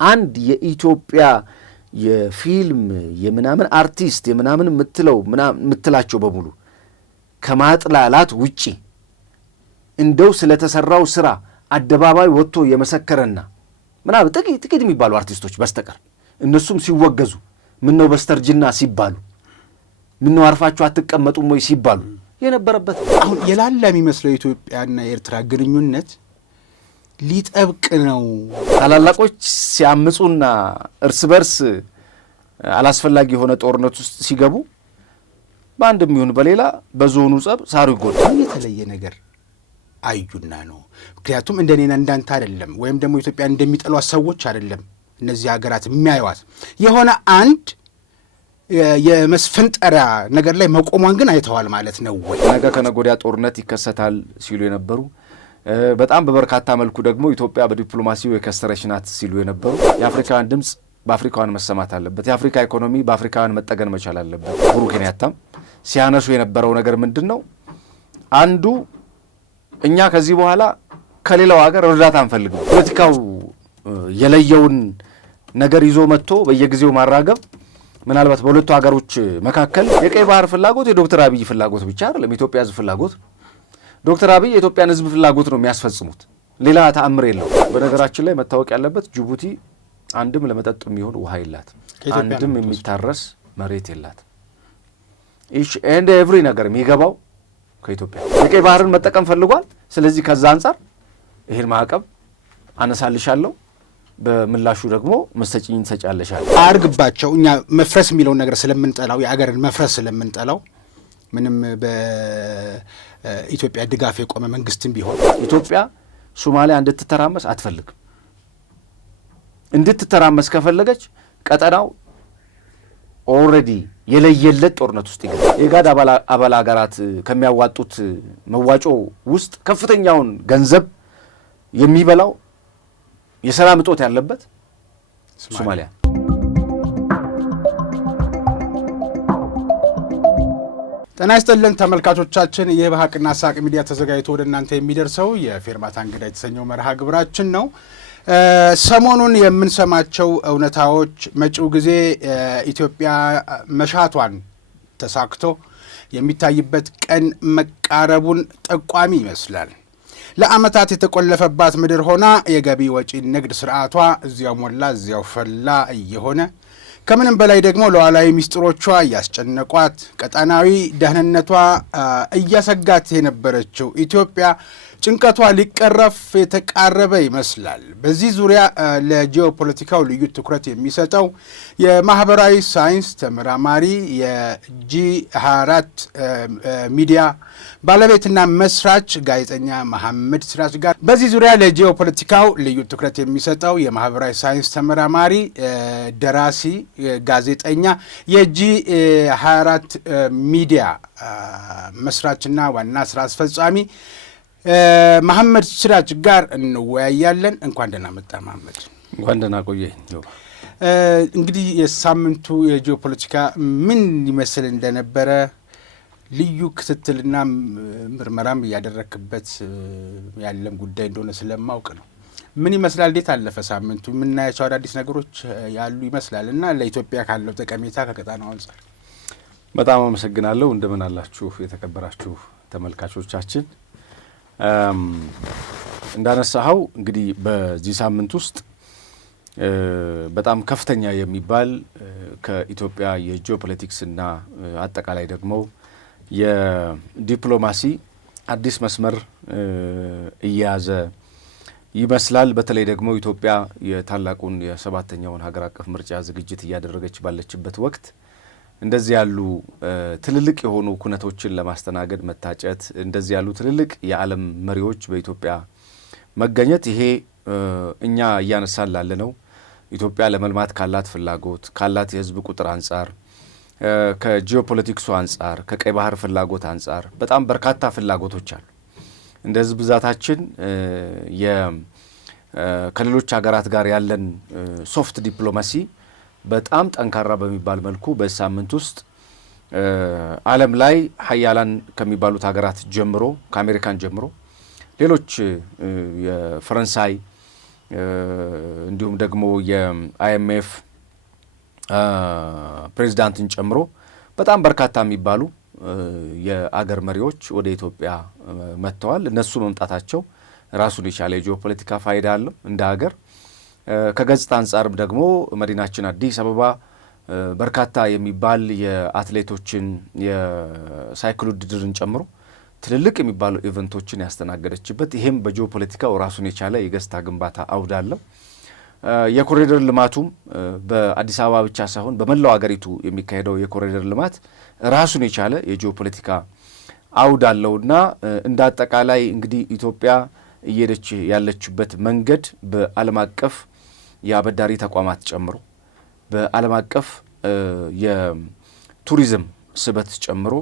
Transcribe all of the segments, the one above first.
አንድ የኢትዮጵያ የፊልም የምናምን አርቲስት የምናምን ምትላቸው በሙሉ ከማጥላላት ውጪ እንደው ስለተሰራው ስራ አደባባይ ወጥቶ የመሰከረና ምናምን ጥቂት የሚባሉ አርቲስቶች በስተቀር እነሱም ሲወገዙ ምነው በስተርጅና ሲባሉ ምነው አርፋችሁ አትቀመጡም ወይ ሲባሉ የነበረበት አሁን የላላ የሚመስለው ኢትዮጵያና ኤርትራ ግንኙነት ሊጠብቅ ነው። ታላላቆች ሲያምጹና እርስ በርስ አላስፈላጊ የሆነ ጦርነት ውስጥ ሲገቡ በአንድም ይሁን በሌላ በዞኑ ጸብ ሳሩ ይጎዳል። የተለየ ነገር አዩና ነው። ምክንያቱም እንደኔና እንዳንተ አይደለም፣ ወይም ደግሞ ኢትዮጵያ እንደሚጠሏት ሰዎች አይደለም እነዚህ ሀገራት የሚያዩዋት የሆነ አንድ የመስፈንጠሪያ ነገር ላይ መቆሟን ግን አይተዋል ማለት ነው ወይ? ነገ ከነገ ወዲያ ጦርነት ይከሰታል ሲሉ የነበሩ በጣም በበርካታ መልኩ ደግሞ ኢትዮጵያ በዲፕሎማሲው የከሰረች ናት ሲሉ የነበሩ የአፍሪካውያን ድምፅ በአፍሪካውያን መሰማት አለበት፣ የአፍሪካ ኢኮኖሚ በአፍሪካውያን መጠገን መቻል አለበት። ኡሁሩ ኬንያታም ሲያነሱ የነበረው ነገር ምንድን ነው? አንዱ እኛ ከዚህ በኋላ ከሌላው ሀገር እርዳታ አንፈልግም። ፖለቲካው የለየውን ነገር ይዞ መጥቶ በየጊዜው ማራገብ ምናልባት በሁለቱ ሀገሮች መካከል የቀይ ባህር ፍላጎት የዶክተር አብይ ፍላጎት ብቻ አይደለም፣ የኢትዮጵያ ሕዝብ ፍላጎት። ዶክተር አብይ የኢትዮጵያን ሕዝብ ፍላጎት ነው የሚያስፈጽሙት፣ ሌላ ተአምር የለው። በነገራችን ላይ መታወቅ ያለበት ጅቡቲ አንድም ለመጠጥ የሚሆን ውሃ የላት፣ አንድም የሚታረስ መሬት የላት። ኢች ኤንድ ኤቭሪ ነገር የሚገባው ከኢትዮጵያ የቀይ ባህርን መጠቀም ፈልጓል። ስለዚህ ከዛ አንጻር ይሄን ማዕቀብ አነሳልሻለሁ፣ በምላሹ ደግሞ መሰጪኝ ተጫለሻል አርግባቸው። እኛ መፍረስ የሚለውን ነገር ስለምንጠላው የአገርን መፍረስ ስለምንጠላው ምንም በኢትዮጵያ ድጋፍ የቆመ መንግስትም ቢሆን ኢትዮጵያ ሶማሊያ እንድትተራመስ አትፈልግም። እንድትተራመስ ከፈለገች ቀጠናው ኦልሬዲ የለየለት ጦርነት ውስጥ ይገባል። የጋድ አባል ሀገራት ከሚያዋጡት መዋጮ ውስጥ ከፍተኛውን ገንዘብ የሚበላው የሰላም እጦት ያለበት ሶማሊያ። ጤና ይስጥልን ተመልካቾቻችን፣ ይህ በሀቅና ሳቅ ሚዲያ ተዘጋጅቶ ወደ እናንተ የሚደርሰው የፌርማታ እንግዳ የተሰኘው መርሃ ግብራችን ነው። ሰሞኑን የምንሰማቸው እውነታዎች መጪው ጊዜ ኢትዮጵያ መሻቷን ተሳክቶ የሚታይበት ቀን መቃረቡን ጠቋሚ ይመስላል። ለዓመታት የተቆለፈባት ምድር ሆና የገቢ ወጪ ንግድ ስርዓቷ እዚያው ሞላ እዚያው ፈላ እየሆነ ከምንም በላይ ደግሞ ሉዓላዊ ሚስጥሮቿ እያስጨነቋት ቀጣናዊ ደህንነቷ እያሰጋት የነበረችው ኢትዮጵያ ጭንቀቷ ሊቀረፍ የተቃረበ ይመስላል። በዚህ ዙሪያ ለጂኦፖለቲካው ልዩ ትኩረት የሚሰጠው የማህበራዊ ሳይንስ ተመራማሪ የጂ24 ሚዲያ ባለቤትና መስራች ጋዜጠኛ መሐመድ ሲራጅ ጋር በዚህ ዙሪያ ለጂኦፖለቲካው ልዩ ትኩረት የሚሰጠው የማህበራዊ ሳይንስ ተመራማሪ ደራሲ ጋዜጠኛ የጂ24 ሚዲያ መስራችና ዋና ስራ አስፈጻሚ መሐመድ ሲራጅ ጋር እንወያያለን። እንኳን ደህና መጣ መሐመድ። እንኳን ደህና ቆየህ። እንግዲህ የሳምንቱ የጂኦፖለቲካ ምን ይመስል እንደነበረ ልዩ ክትትልና ምርመራም እያደረክበት ያለም ጉዳይ እንደሆነ ስለማውቅ ነው። ምን ይመስላል? እንዴት አለፈ ሳምንቱ? የምናያቸው አዳዲስ ነገሮች ያሉ ይመስላል እና ለኢትዮጵያ ካለው ጠቀሜታ ከቀጣናው አንጻር። በጣም አመሰግናለሁ። እንደምን አላችሁ የተከበራችሁ ተመልካቾቻችን? እንዳነሳኸው እንግዲህ በዚህ ሳምንት ውስጥ በጣም ከፍተኛ የሚባል ከኢትዮጵያ የጂኦፖለቲክስና አጠቃላይ ደግሞ የዲፕሎማሲ አዲስ መስመር እየያዘ ይመስላል። በተለይ ደግሞ ኢትዮጵያ የታላቁን የ7ኛውን ሀገር አቀፍ ምርጫ ዝግጅት እያደረገች ባለችበት ወቅት እንደዚህ ያሉ ትልልቅ የሆኑ ኩነቶችን ለማስተናገድ መታጨት፣ እንደዚህ ያሉ ትልልቅ የዓለም መሪዎች በኢትዮጵያ መገኘት ይሄ እኛ እያነሳን ላለነው ኢትዮጵያ ለመልማት ካላት ፍላጎት ካላት የሕዝብ ቁጥር አንጻር ከጂኦፖለቲክሱ አንጻር ከቀይ ባህር ፍላጎት አንጻር በጣም በርካታ ፍላጎቶች አሉ። እንደ ሕዝብ ብዛታችን ከሌሎች ሀገራት ጋር ያለን ሶፍት ዲፕሎማሲ በጣም ጠንካራ በሚባል መልኩ በሳምንት ውስጥ ዓለም ላይ ሀያላን ከሚባሉት ሀገራት ጀምሮ ከአሜሪካን ጀምሮ ሌሎች የፈረንሳይ እንዲሁም ደግሞ የአይኤምኤፍ ፕሬዚዳንትን ጨምሮ በጣም በርካታ የሚባሉ የአገር መሪዎች ወደ ኢትዮጵያ መጥተዋል። እነሱ መምጣታቸው ራሱን የቻለ የጂኦፖለቲካ ፋይዳ አለው እንደ ሀገር። ከገጽታ አንጻርም ደግሞ መዲናችን አዲስ አበባ በርካታ የሚባል የአትሌቶችን የሳይክል ውድድርን ጨምሮ ትልልቅ የሚባሉ ኢቨንቶችን ያስተናገደችበት፣ ይሄም በጂኦፖለቲካው ራሱን የቻለ የገጽታ ግንባታ አውድ አለው። የኮሪደር ልማቱም በአዲስ አበባ ብቻ ሳይሆን በመላው አገሪቱ የሚካሄደው የኮሪደር ልማት ራሱን የቻለ የጂኦፖለቲካ አውድ አለውና እንደ አጠቃላይ እንግዲህ ኢትዮጵያ እየሄደች ያለችበት መንገድ በዓለም አቀፍ የአበዳሪ ተቋማት ጨምሮ በዓለም አቀፍ የቱሪዝም ስበት ጨምሮ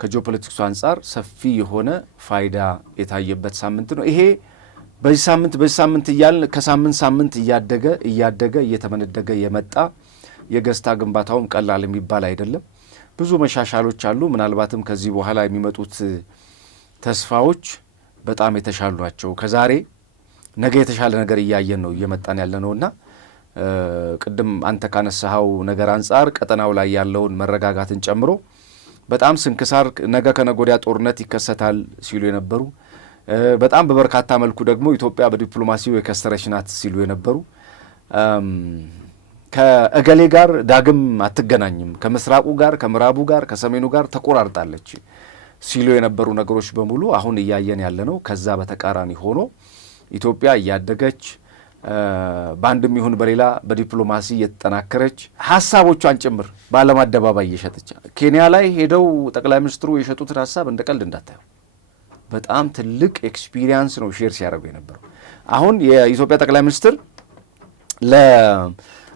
ከጂኦፖለቲክሱ አንጻር ሰፊ የሆነ ፋይዳ የታየበት ሳምንት ነው። ይሄ በዚህ ሳምንት እያልን ከሳምንት ሳምንት እያደገ እየተመነደገ የመጣ የገጽታ ግንባታውም ቀላል የሚባል አይደለም። ብዙ መሻሻሎች አሉ። ምናልባትም ከዚህ በኋላ የሚመጡት ተስፋዎች በጣም የተሻሉ ናቸው። ከዛሬ ነገ የተሻለ ነገር እያየን ነው እየመጣን ያለ ነውና ቅድም አንተ ካነሳኸው ነገር አንጻር ቀጠናው ላይ ያለውን መረጋጋትን ጨምሮ በጣም ስንክሳር ነገ ከነገ ወዲያ ጦርነት ይከሰታል ሲሉ የነበሩ በጣም በበርካታ መልኩ ደግሞ ኢትዮጵያ በዲፕሎማሲው የከሰረች ናት ሲሉ የነበሩ ከእገሌ ጋር ዳግም አትገናኝም፣ ከምስራቁ ጋር ከምዕራቡ ጋር ከሰሜኑ ጋር ተቆራርጣለች ሲሉ የነበሩ ነገሮች በሙሉ አሁን እያየን ያለ ነው። ከዛ በተቃራኒ ሆኖ ኢትዮጵያ እያደገች በአንድም ይሁን በሌላ በዲፕሎማሲ እየተጠናከረች ሀሳቦቿን ጭምር በዓለም አደባባይ እየሸጠች ኬንያ ላይ ሄደው ጠቅላይ ሚኒስትሩ የሸጡትን ሀሳብ እንደ ቀልድ እንዳታየው በጣም ትልቅ ኤክስፒሪየንስ ነው ሼር ሲያደርጉ የነበረው። አሁን የኢትዮጵያ ጠቅላይ ሚኒስትር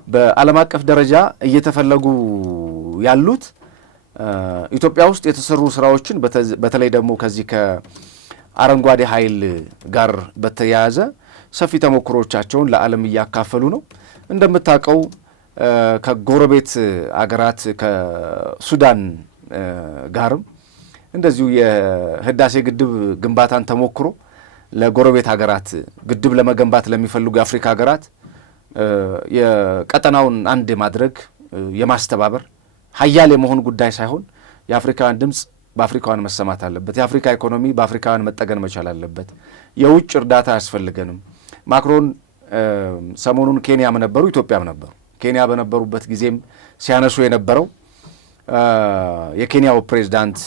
በዓለም አቀፍ ደረጃ እየተፈለጉ ያሉት ኢትዮጵያ ውስጥ የተሰሩ ስራዎችን በተለይ ደግሞ ከዚህ ከአረንጓዴ ኃይል ጋር በተያያዘ ሰፊ ተሞክሮቻቸውን ለዓለም እያካፈሉ ነው። እንደምታውቀው ከጎረቤት አገራት ከሱዳን ጋርም እንደዚሁ የህዳሴ ግድብ ግንባታን ተሞክሮ ለጎረቤት ሀገራት ግድብ ለመገንባት ለሚፈልጉ የአፍሪካ ሀገራት የቀጠናውን አንድ የማድረግ የማስተባበር ሀያል የመሆን ጉዳይ ሳይሆን የአፍሪካውያን ድምፅ በአፍሪካውያን መሰማት አለበት። የአፍሪካ ኢኮኖሚ በአፍሪካውያን መጠገን መቻል አለበት። የውጭ እርዳታ አያስፈልገንም። ማክሮን ሰሞኑን ኬንያም ነበሩ፣ ኢትዮጵያም ነበሩ። ኬንያ በነበሩበት ጊዜም ሲያነሱ የነበረው የኬንያው ፕሬዝዳንት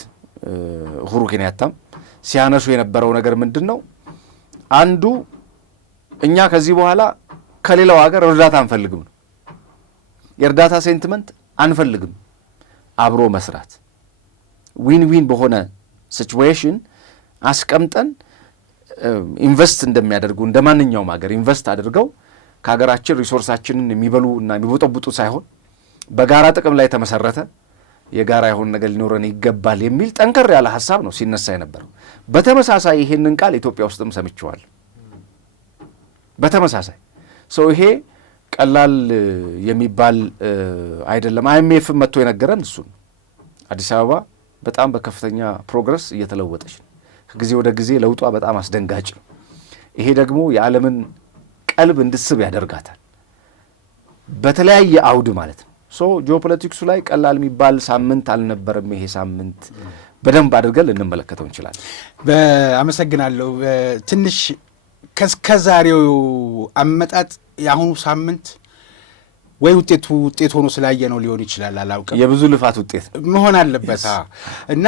ኡሁሩ ኬንያታም ሲያነሱ የነበረው ነገር ምንድን ነው? አንዱ እኛ ከዚህ በኋላ ከሌላው ሀገር እርዳታ አንፈልግም ነው። የእርዳታ ሴንቲመንት አንፈልግም። አብሮ መስራት ዊን ዊን በሆነ ሲቹዌሽን አስቀምጠን ኢንቨስት እንደሚያደርጉ እንደ ማንኛውም ሀገር ኢንቨስት አድርገው ከሀገራችን ሪሶርሳችንን የሚበሉ እና የሚቦጠቡጡ ሳይሆን በጋራ ጥቅም ላይ የተመሰረተ የጋራ የሆነ ነገር ሊኖረን ይገባል የሚል ጠንከር ያለ ሀሳብ ነው ሲነሳ የነበረው። በተመሳሳይ ይሄንን ቃል ኢትዮጵያ ውስጥም ሰምቼዋለሁ። በተመሳሳይ ሰው ይሄ ቀላል የሚባል አይደለም። አይኤምኤፍ መጥቶ የነገረን እሱን አዲስ አበባ በጣም በከፍተኛ ፕሮግረስ እየተለወጠች ነው። ከጊዜ ወደ ጊዜ ለውጧ በጣም አስደንጋጭ ነው። ይሄ ደግሞ የዓለምን ቀልብ እንድስብ ያደርጋታል በተለያየ አውድ ማለት ነው። ጂኦፖለቲክሱ ላይ ቀላል የሚባል ሳምንት አልነበረም። ይሄ ሳምንት በደንብ አድርገን ልንመለከተው እንችላለን። አመሰግናለሁ። ትንሽ ከዛሬው አመጣጥ የአሁኑ ሳምንት ወይ ውጤት ሆኖ ስላየ ነው ሊሆን ይችላል፣ አላውቅም። የብዙ ልፋት ውጤት መሆን አለበት እና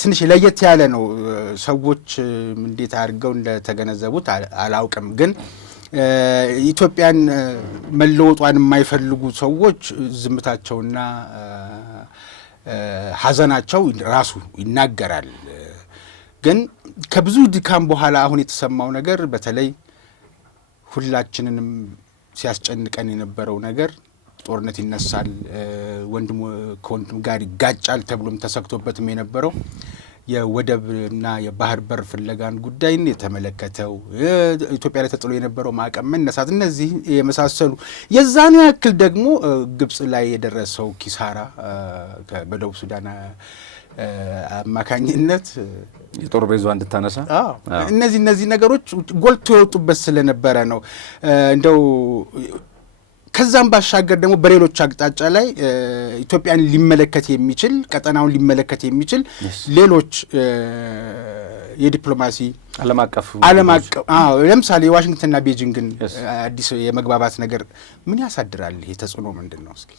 ትንሽ ለየት ያለ ነው። ሰዎች እንዴት አድርገው እንደተገነዘቡት አላውቅም፣ ግን ኢትዮጵያን መለወጧን የማይፈልጉ ሰዎች ዝምታቸውና ሐዘናቸው ራሱ ይናገራል። ግን ከብዙ ድካም በኋላ አሁን የተሰማው ነገር በተለይ ሁላችንንም ሲያስጨንቀን የነበረው ነገር ጦርነት ይነሳል፣ ወንድም ከወንድም ጋር ይጋጫል ተብሎም ተሰክቶበትም የነበረው የወደብና የባህር በር ፍለጋን ጉዳይን የተመለከተው ኢትዮጵያ ላይ ተጥሎ የነበረው ማዕቀብ መነሳት፣ እነዚህ የመሳሰሉ የዛኑ ያክል ደግሞ ግብጽ ላይ የደረሰው ኪሳራ በደቡብ ሱዳን አማካኝነት የጦር ቤዟ እንድታነሳ እነዚህ ነገሮች ጎልቶ የወጡበት ስለነበረ ነው። እንደው ከዛም ባሻገር ደግሞ በሌሎች አቅጣጫ ላይ ኢትዮጵያን ሊመለከት የሚችል ቀጠናውን ሊመለከት የሚችል ሌሎች የዲፕሎማሲ ዓለም አቀፍ ለምሳሌ የዋሽንግተንና ቤጂንግን አዲስ የመግባባት ነገር ምን ያሳድራል? ይሄ ተጽዕኖ ምንድን ነው? እስኪ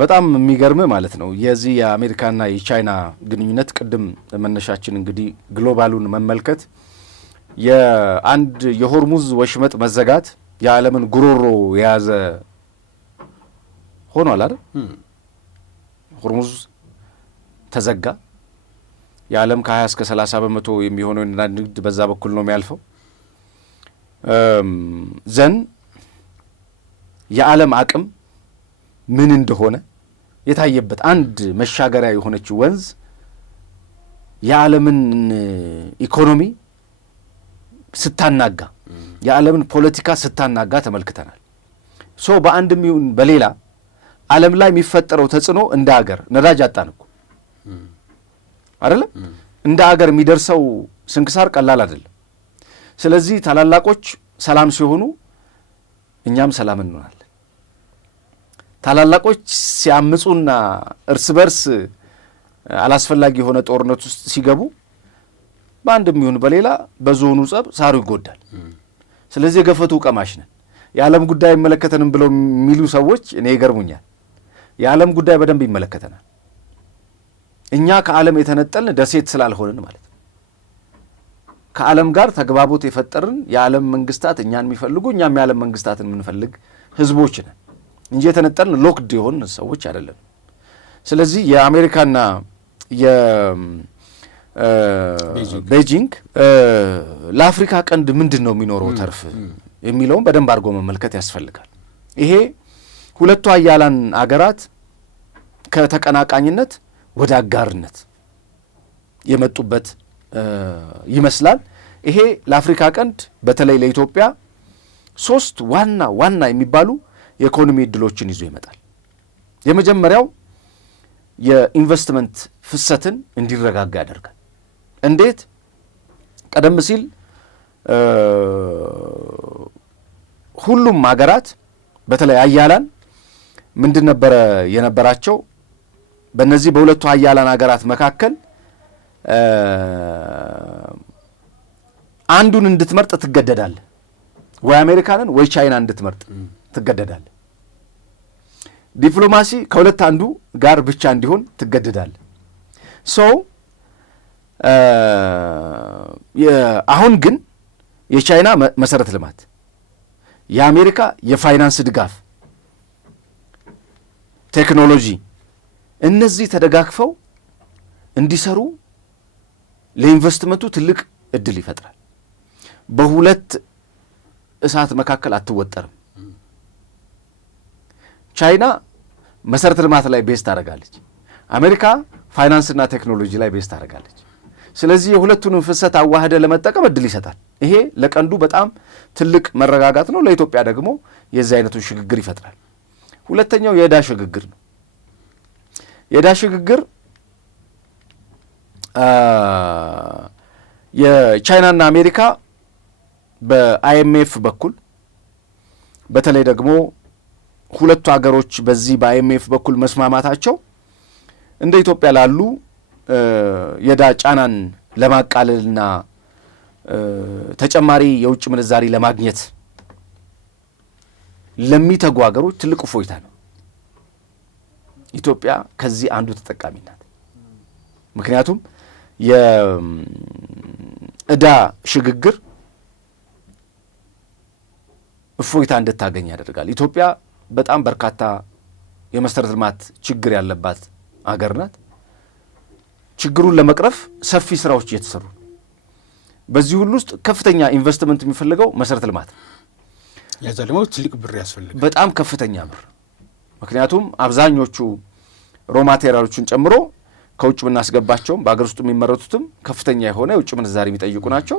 በጣም የሚገርም ማለት ነው የዚህ የአሜሪካና የቻይና ግንኙነት ቅድም መነሻችን እንግዲህ ግሎባሉን መመልከት የአንድ የሆርሙዝ ወሽመጥ መዘጋት የዓለምን ጉሮሮ የያዘ ሆኗል አይደል? ሆርሙዝ ተዘጋ። የዓለም ከ20 እስከ 30 በመቶ የሚሆነው ንግድ በዛ በኩል ነው የሚያልፈው። ዘን የዓለም አቅም ምን እንደሆነ የታየበት አንድ መሻገሪያ የሆነች ወንዝ የዓለምን ኢኮኖሚ ስታናጋ የዓለምን ፖለቲካ ስታናጋ ተመልክተናል። ሶ በአንድም ይሁን በሌላ ዓለም ላይ የሚፈጠረው ተጽዕኖ እንደ ሀገር ነዳጅ አጣን እኮ አይደለም፣ እንደ ሀገር የሚደርሰው ስንክሳር ቀላል አይደለም። ስለዚህ ታላላቆች ሰላም ሲሆኑ እኛም ሰላም እንሆናለን። ታላላቆች ሲያምፁና እርስ በርስ አላስፈላጊ የሆነ ጦርነት ውስጥ ሲገቡ በአንድም ይሁን በሌላ በዞኑ ጸብ ሳሩ ይጎዳል። ስለዚህ የገፈቱ ቀማሽ ነን። የዓለም ጉዳይ አይመለከተንም ብለው የሚሉ ሰዎች እኔ ይገርሙኛል። የዓለም ጉዳይ በደንብ ይመለከተናል። እኛ ከዓለም የተነጠልን ደሴት ስላልሆንን ማለት ነው። ከዓለም ጋር ተግባቦት የፈጠርን የዓለም መንግስታት እኛን የሚፈልጉ እኛም የዓለም መንግስታትን የምንፈልግ ህዝቦች ነን እንጂ የተነጠልን ሎክድ የሆን ሰዎች አይደለም። ስለዚህ የአሜሪካና የቤጂንግ ለአፍሪካ ቀንድ ምንድን ነው የሚኖረው ተርፍ የሚለውን በደንብ አድርጎ መመልከት ያስፈልጋል። ይሄ ሁለቱ ሀያላን አገራት ከተቀናቃኝነት ወደ አጋርነት የመጡበት ይመስላል። ይሄ ለአፍሪካ ቀንድ በተለይ ለኢትዮጵያ 3 ዋና የሚባሉ የኢኮኖሚ እድሎችን ይዞ ይመጣል። የመጀመሪያው የኢንቨስትመንት ፍሰትን እንዲረጋጋ ያደርጋል። እንዴት? ቀደም ሲል ሁሉም ሀገራት በተለይ ሀያላን ምንድን ነበረ የነበራቸው? በእነዚህ በሁለቱ ሀያላን ሀገራት መካከል አንዱን እንድትመርጥ ትገደዳለህ። ወይ አሜሪካንን ወይ ቻይና እንድትመርጥ ትገደዳለህ። ዲፕሎማሲ ከሁለት አንዱ ጋር ብቻ እንዲሆን ትገደዳለህ። አሁን ግን የቻይና መሰረተ ልማት፣ የአሜሪካ የፋይናንስ ድጋፍ፣ ቴክኖሎጂ እነዚህ ተደጋግፈው እንዲሰሩ ለኢንቨስትመንቱ ትልቅ እድል ይፈጥራል። በሁለት እሳት መካከል አትወጠርም። ቻይና መሰረተ ልማት ላይ ቤዝ ታደርጋለች፣ አሜሪካ ፋይናንስና ቴክኖሎጂ ላይ ቤዝ ታደርጋለች። ስለዚህ የሁለቱንም ፍሰት አዋህደ ለመጠቀም እድል ይሰጣል። ይሄ ለቀንዱ በጣም ትልቅ መረጋጋት ነው። ለኢትዮጵያ ደግሞ የዚህ አይነቱ ሽግግር ይፈጥራል። ሁለተኛው የዕዳ ሽግግር ነው። የዕዳ ሽግግር የቻይናና አሜሪካ በአይኤምኤፍ በኩል በተለይ ደግሞ ሁለቱ ሀገሮች በዚህ በአይኤምኤፍ በኩል መስማማታቸው እንደ ኢትዮጵያ ላሉ የዕዳ ጫናን ለማቃለልና ተጨማሪ የውጭ ምንዛሪ ለማግኘት ለሚተጉ ሀገሮች ትልቅ እፎይታ ነው። ኢትዮጵያ ከዚህ አንዱ ተጠቃሚ ናት። ምክንያቱም የዕዳ ሽግግር እፎይታ እንድታገኝ ያደርጋል። ኢትዮጵያ በጣም በርካታ የመሰረተ ልማት ችግር ያለባት አገር ናት። ችግሩን ለመቅረፍ ሰፊ ስራዎች እየተሰሩ፣ በዚህ ሁሉ ውስጥ ከፍተኛ ኢንቨስትመንት የሚፈልገው መሰረተ ልማት ነው። ያዛ ደግሞ ትልቅ ብር ያስፈልጋል፣ በጣም ከፍተኛ ብር። ምክንያቱም አብዛኞቹ ሮ ማቴሪያሎችን ጨምሮ ከውጭ ብናስገባቸውም በአገር ውስጥ የሚመረቱትም ከፍተኛ የሆነ የውጭ ምንዛሪ የሚጠይቁ ናቸው።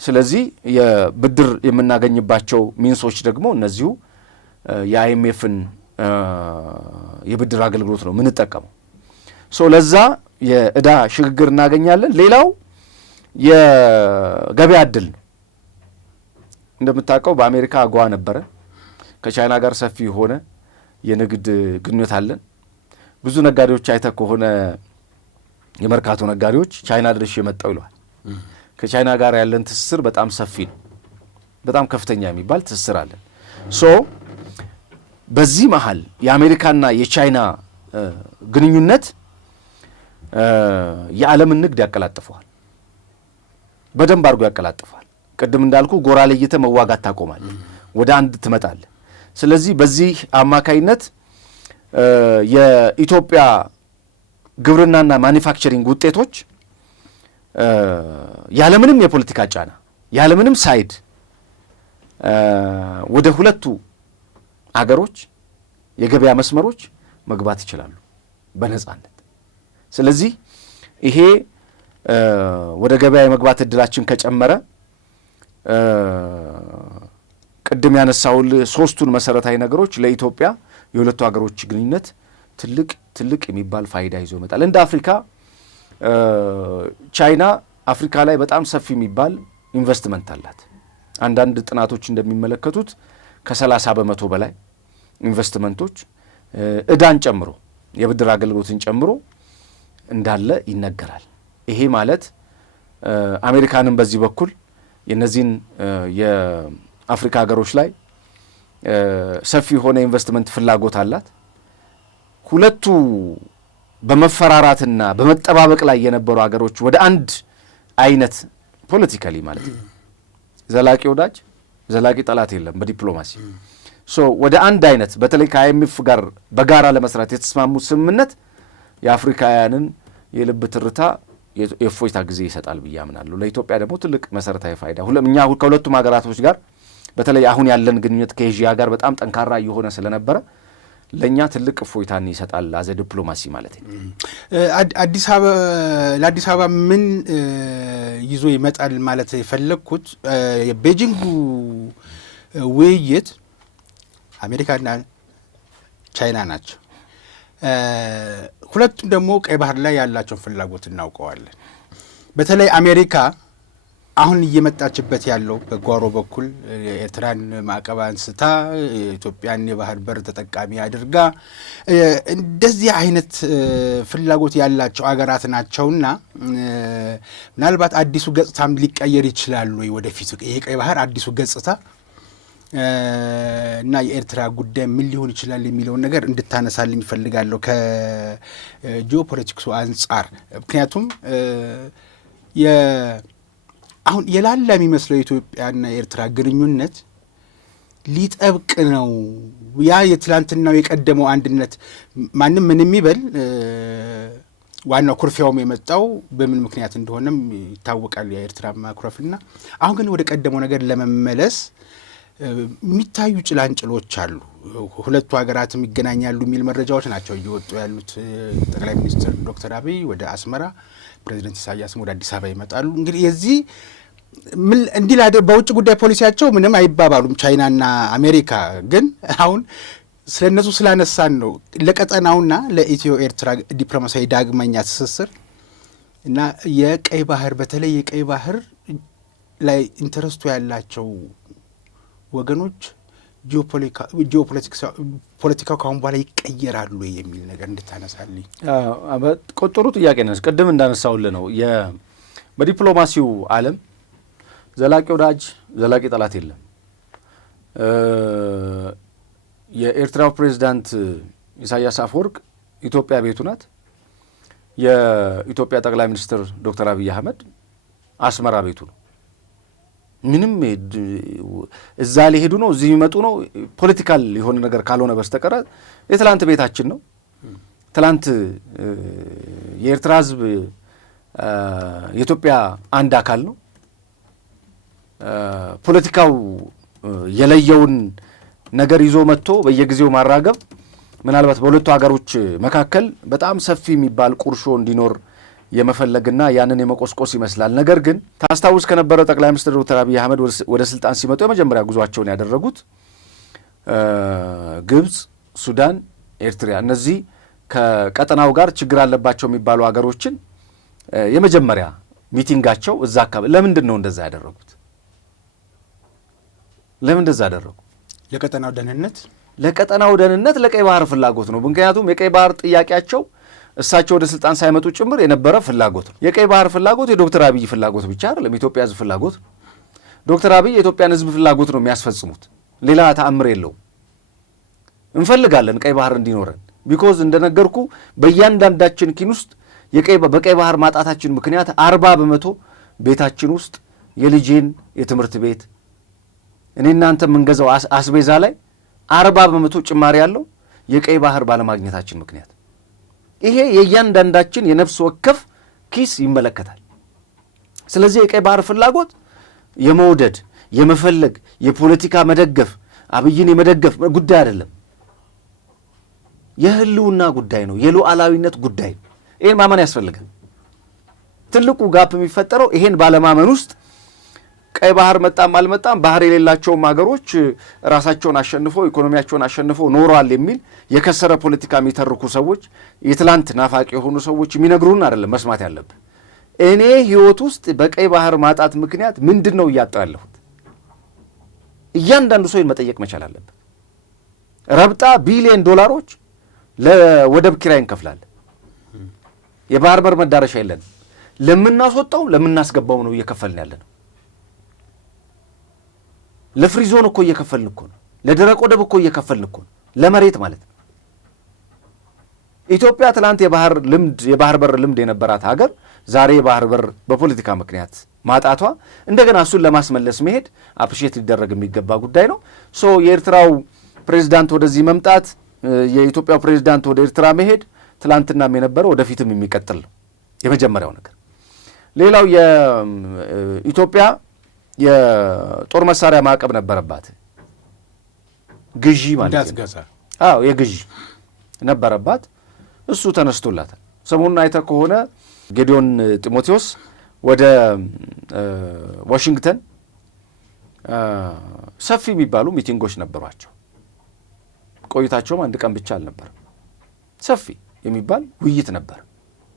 ስለዚህ የብድር የምናገኝባቸው ሚንሶች ደግሞ እነዚሁ የአይኤምኤፍን የብድር አገልግሎት ነው የምንጠቀመው። ለዛ የዕዳ ሽግግር እናገኛለን። ሌላው የገበያ እድል ነው። እንደምታውቀው በአሜሪካ አጓ ነበረ። ከቻይና ጋር ሰፊ የሆነ የንግድ ግንኙነት አለን። ብዙ ነጋዴዎች አይተህ ከሆነ የመርካቶ ነጋዴዎች ቻይና ድረስ የመጣው ይለዋል። ከቻይና ጋር ያለን ትስስር በጣም ሰፊ ነው። በጣም ከፍተኛ የሚባል ትስስር አለን። በዚህ መሀል የአሜሪካና የቻይና ግንኙነት የዓለምን ንግድ ያቀላጥፈዋል፣ በደንብ አድርጎ ያቀላጥፈዋል። ቅድም እንዳልኩ ጎራ ለይተህ መዋጋት ታቆማለህ፣ ወደ አንድ ትመጣለህ። ስለዚህ በዚህ አማካይነት የኢትዮጵያ ግብርናና ማኒፋክቸሪንግ ውጤቶች ያለምንም የፖለቲካ ጫና ያለምንም ሳይድ ወደ ሁለቱ አገሮች የገበያ መስመሮች መግባት ይችላሉ በነጻነት። ስለዚህ ይሄ ወደ ገበያ የመግባት እድላችን ከጨመረ ቅድም ያነሳውል ሶስቱን መሰረታዊ ነገሮች ለኢትዮጵያ የሁለቱ ሀገሮች ግንኙነት ትልቅ የሚባል ፋይዳ ይዞ ይመጣል። እንደ አፍሪካ ቻይና አፍሪካ ላይ በጣም ሰፊ የሚባል ኢንቨስትመንት አላት። አንዳንድ ጥናቶች እንደሚመለከቱት ከ30 በመቶ በላይ ኢንቨስትመንቶች ዕዳን ጨምሮ የብድር አገልግሎትን ጨምሮ እንዳለ ይነገራል። ይሄ ማለት አሜሪካንም በዚህ በኩል የነዚህን የአፍሪካ ሀገሮች ላይ ሰፊ የሆነ ኢንቨስትመንት ፍላጎት አላት። ሁለቱ በመፈራራትና በመጠባበቅ ላይ የነበሩ ሀገሮች ወደ አንድ አይነት ፖለቲካሊ ማለት ነው፣ ዘላቂ ወዳጅ ዘላቂ ጠላት የለም በዲፕሎማሲ ወደ አንድ አይነት በተለይ ከአይኤምኤፍ ጋር በጋራ ለመስራት የተስማሙት ስምምነት የአፍሪካውያንን የልብ ትርታ የእፎይታ ጊዜ ይሰጣል ብዬ አምናለሁ። ለኢትዮጵያ ደግሞ ትልቅ መሰረታዊ ፋይዳ እኛ ከሁለቱም ሀገራቶች ጋር በተለይ አሁን ያለን ግንኙነት ከኤዥያ ጋር በጣም ጠንካራ እየሆነ ስለነበረ ለእኛ ትልቅ እፎይታን ይሰጣል አዘ ዲፕሎማሲ ማለት ነው። ለአዲስ አበባ ምን ይዞ ይመጣል ማለት የፈለግኩት የቤጂንጉ ውይይት አሜሪካና ቻይና ናቸው። ሁለቱም ደግሞ ቀይ ባህር ላይ ያላቸውን ፍላጎት እናውቀዋለን። በተለይ አሜሪካ አሁን እየመጣችበት ያለው በጓሮ በኩል የኤርትራን ማዕቀብ አንስታ ኢትዮጵያን የባህር በር ተጠቃሚ አድርጋ እንደዚህ አይነት ፍላጎት ያላቸው አገራት ናቸውና ምናልባት አዲሱ ገጽታም ሊቀየር ይችላል ወይ ወደፊት ይሄ ቀይ ባህር አዲሱ ገጽታ እና የኤርትራ ጉዳይ ምን ሊሆን ይችላል የሚለውን ነገር እንድታነሳልኝ እፈልጋለሁ ከጂኦፖለቲክሱ አንጻር። ምክንያቱም አሁን የላላ የሚመስለው የኢትዮጵያና የኤርትራ ግንኙነት ሊጠብቅ ነው። ያ የትላንትናው የቀደመው አንድነት ማንም ምንም ይበል ዋናው ኩርፊያውም የመጣው በምን ምክንያት እንደሆነም ይታወቃል፣ የኤርትራ ማኩረፍና አሁን ግን ወደ ቀደመው ነገር ለመመለስ የሚታዩ ጭላንጭሎች አሉ። ሁለቱ ሀገራትም ይገናኛሉ የሚል መረጃዎች ናቸው እየወጡ ያሉት። ጠቅላይ ሚኒስትር ዶክተር አብይ ወደ አስመራ፣ ፕሬዚደንት ኢሳያስም ወደ አዲስ አበባ ይመጣሉ። እንግዲህ የዚህ እንዲህ በውጭ ጉዳይ ፖሊሲያቸው ምንም አይባባሉም ቻይናና አሜሪካ። ግን አሁን ስለ እነሱ ስላነሳን ነው ለቀጠናውና ለኢትዮ ኤርትራ ዲፕሎማሲያዊ ዳግመኛ ትስስር እና የቀይ ባህር በተለይ የቀይ ባህር ላይ ኢንተረስቱ ያላቸው ወገኖች ጂኦፖለቲካው ካሁን በኋላ ይቀየራሉ የሚል ነገር እንድታነሳልኝ። ጥሩ ጥያቄ ነው። ቅድም እንዳነሳውልህ ነው በዲፕሎማሲው ዓለም ዘላቂ ወዳጅ ዘላቂ ጠላት የለም። የኤርትራው ፕሬዝዳንት ኢሳያስ አፈወርቅ ኢትዮጵያ ቤቱ ናት። የኢትዮጵያ ጠቅላይ ሚኒስትር ዶክተር አብይ አህመድ አስመራ ቤቱ ነው። ምንም እዛ ሊሄዱ ነው እዚህ የሚመጡ ነው ፖለቲካል የሆነ ነገር ካልሆነ በስተቀር የትላንት ቤታችን ነው። ትላንት የኤርትራ ሕዝብ የኢትዮጵያ አንድ አካል ነው። ፖለቲካው የለየውን ነገር ይዞ መጥቶ በየጊዜው ማራገብ ምናልባት በሁለቱ ሀገሮች መካከል በጣም ሰፊ የሚባል ቁርሾ እንዲኖር የመፈለግና ያንን የመቆስቆስ ይመስላል። ነገር ግን ታስታውስ ከነበረ ጠቅላይ ሚኒስትር ዶክተር አብይ አህመድ ወደ ስልጣን ሲመጡ የመጀመሪያ ጉዟቸውን ያደረጉት ግብጽ፣ ሱዳን፣ ኤርትራ እነዚህ ከቀጠናው ጋር ችግር አለባቸው የሚባሉ ሀገሮችን የመጀመሪያ ሚቲንጋቸው እዛ አካባቢ ለምንድን ነው እንደዛ ያደረጉት? ለምን እንደዛ አደረጉ? ለቀጠናው ደህንነት፣ ለቀይ ባህር ፍላጎት ነው። ምክንያቱም የቀይ ባህር ጥያቄያቸው እሳቸው ወደ ስልጣን ሳይመጡ ጭምር የነበረ ፍላጎት ነው። የቀይ ባህር ፍላጎት የዶክተር አብይ ፍላጎት ብቻ አይደለም፣ የኢትዮጵያ ሕዝብ ፍላጎት ነው። ዶክተር አብይ የኢትዮጵያን ሕዝብ ፍላጎት ነው የሚያስፈጽሙት። ሌላ ተአምር የለውም። እንፈልጋለን ቀይ ባህር እንዲኖረን ቢኮዝ እንደነገርኩ በእያንዳንዳችን ኪን ውስጥ በቀይ ባህር ማጣታችን ምክንያት 40% ቤታችን ውስጥ የልጄን የትምህርት ቤት እኔ እናንተ የምንገዛው አስቤዛ ላይ 40% ጭማሪ ያለው የቀይ ባህር ባለማግኘታችን ምክንያት። ይሄ የእያንዳንዳችን የነፍስ ወከፍ ኪስ ይመለከታል። ስለዚህ የቀይ ባህር ፍላጎት የመውደድ የመፈለግ የፖለቲካ መደገፍ አብይን የመደገፍ ጉዳይ አይደለም። የህልውና ጉዳይ ነው። የሉዓላዊነት ጉዳይ ነው። ይሄን ማመን ያስፈልጋል። ትልቁ ጋፕ የሚፈጠረው ይሄን ባለማመን ውስጥ ቀይ ባህር መጣም አልመጣም ባህር የሌላቸውም ሀገሮች ራሳቸውን አሸንፈው ኢኮኖሚያቸውን አሸንፈው ኖረዋል የሚል የከሰረ ፖለቲካ የሚተርኩ ሰዎች፣ የትላንት ናፋቂ የሆኑ ሰዎች የሚነግሩን አይደለም መስማት ያለብን። እኔ ህይወት ውስጥ በቀይ ባህር ማጣት ምክንያት ምንድን ነው እያጣሁ ያለሁት? እያንዳንዱ ሰው መጠየቅ መቻል አለበት። ረብጣ ቢሊዮን ዶላሮች ለወደብ ኪራይ እንከፍላለን። የባህር በር መዳረሻ የለንም። ለምናስወጣው ለምናስገባው ነው እየከፈልን ያለ ነው። ለፍሪ ዞን እኮ እየከፈልን እኮ ነው። ለደረቅ ወደብ እኮ እየከፈልን እኮ ነው። ለመሬት ማለት ነው። ኢትዮጵያ ትላንት የባህር በር ልምድ የነበራት ሀገር ዛሬ የባህር በር በፖለቲካ ምክንያት ማጣቷ እንደገና እሱን ለማስመለስ መሄድ አፕሪሼት ሊደረግ የሚገባ ጉዳይ ነው። ሶ የኤርትራው ፕሬዝዳንት ወደዚህ መምጣት፣ የኢትዮጵያው ፕሬዝዳንት ወደ ኤርትራ መሄድ ትላንትናም የነበረው ወደፊትም የሚቀጥል ነው። የመጀመሪያው ነገር። ሌላው የኢትዮጵያ የጦር መሳሪያ ማዕቀብ ነበረባት። ግዢ ማለት ነው። የግዢ ነበረባት። እሱ ተነስቶላታል። ሰሞኑን አይተህ ከሆነ ጌዲዮን ጢሞቴዎስ ወደ ዋሽንግተን ሰፊ የሚባሉ ሚቲንጎች ነበሯቸው። ቆይታቸውም አንድ ቀን ብቻ አልነበረም። ሰፊ የሚባል ውይይት ነበር።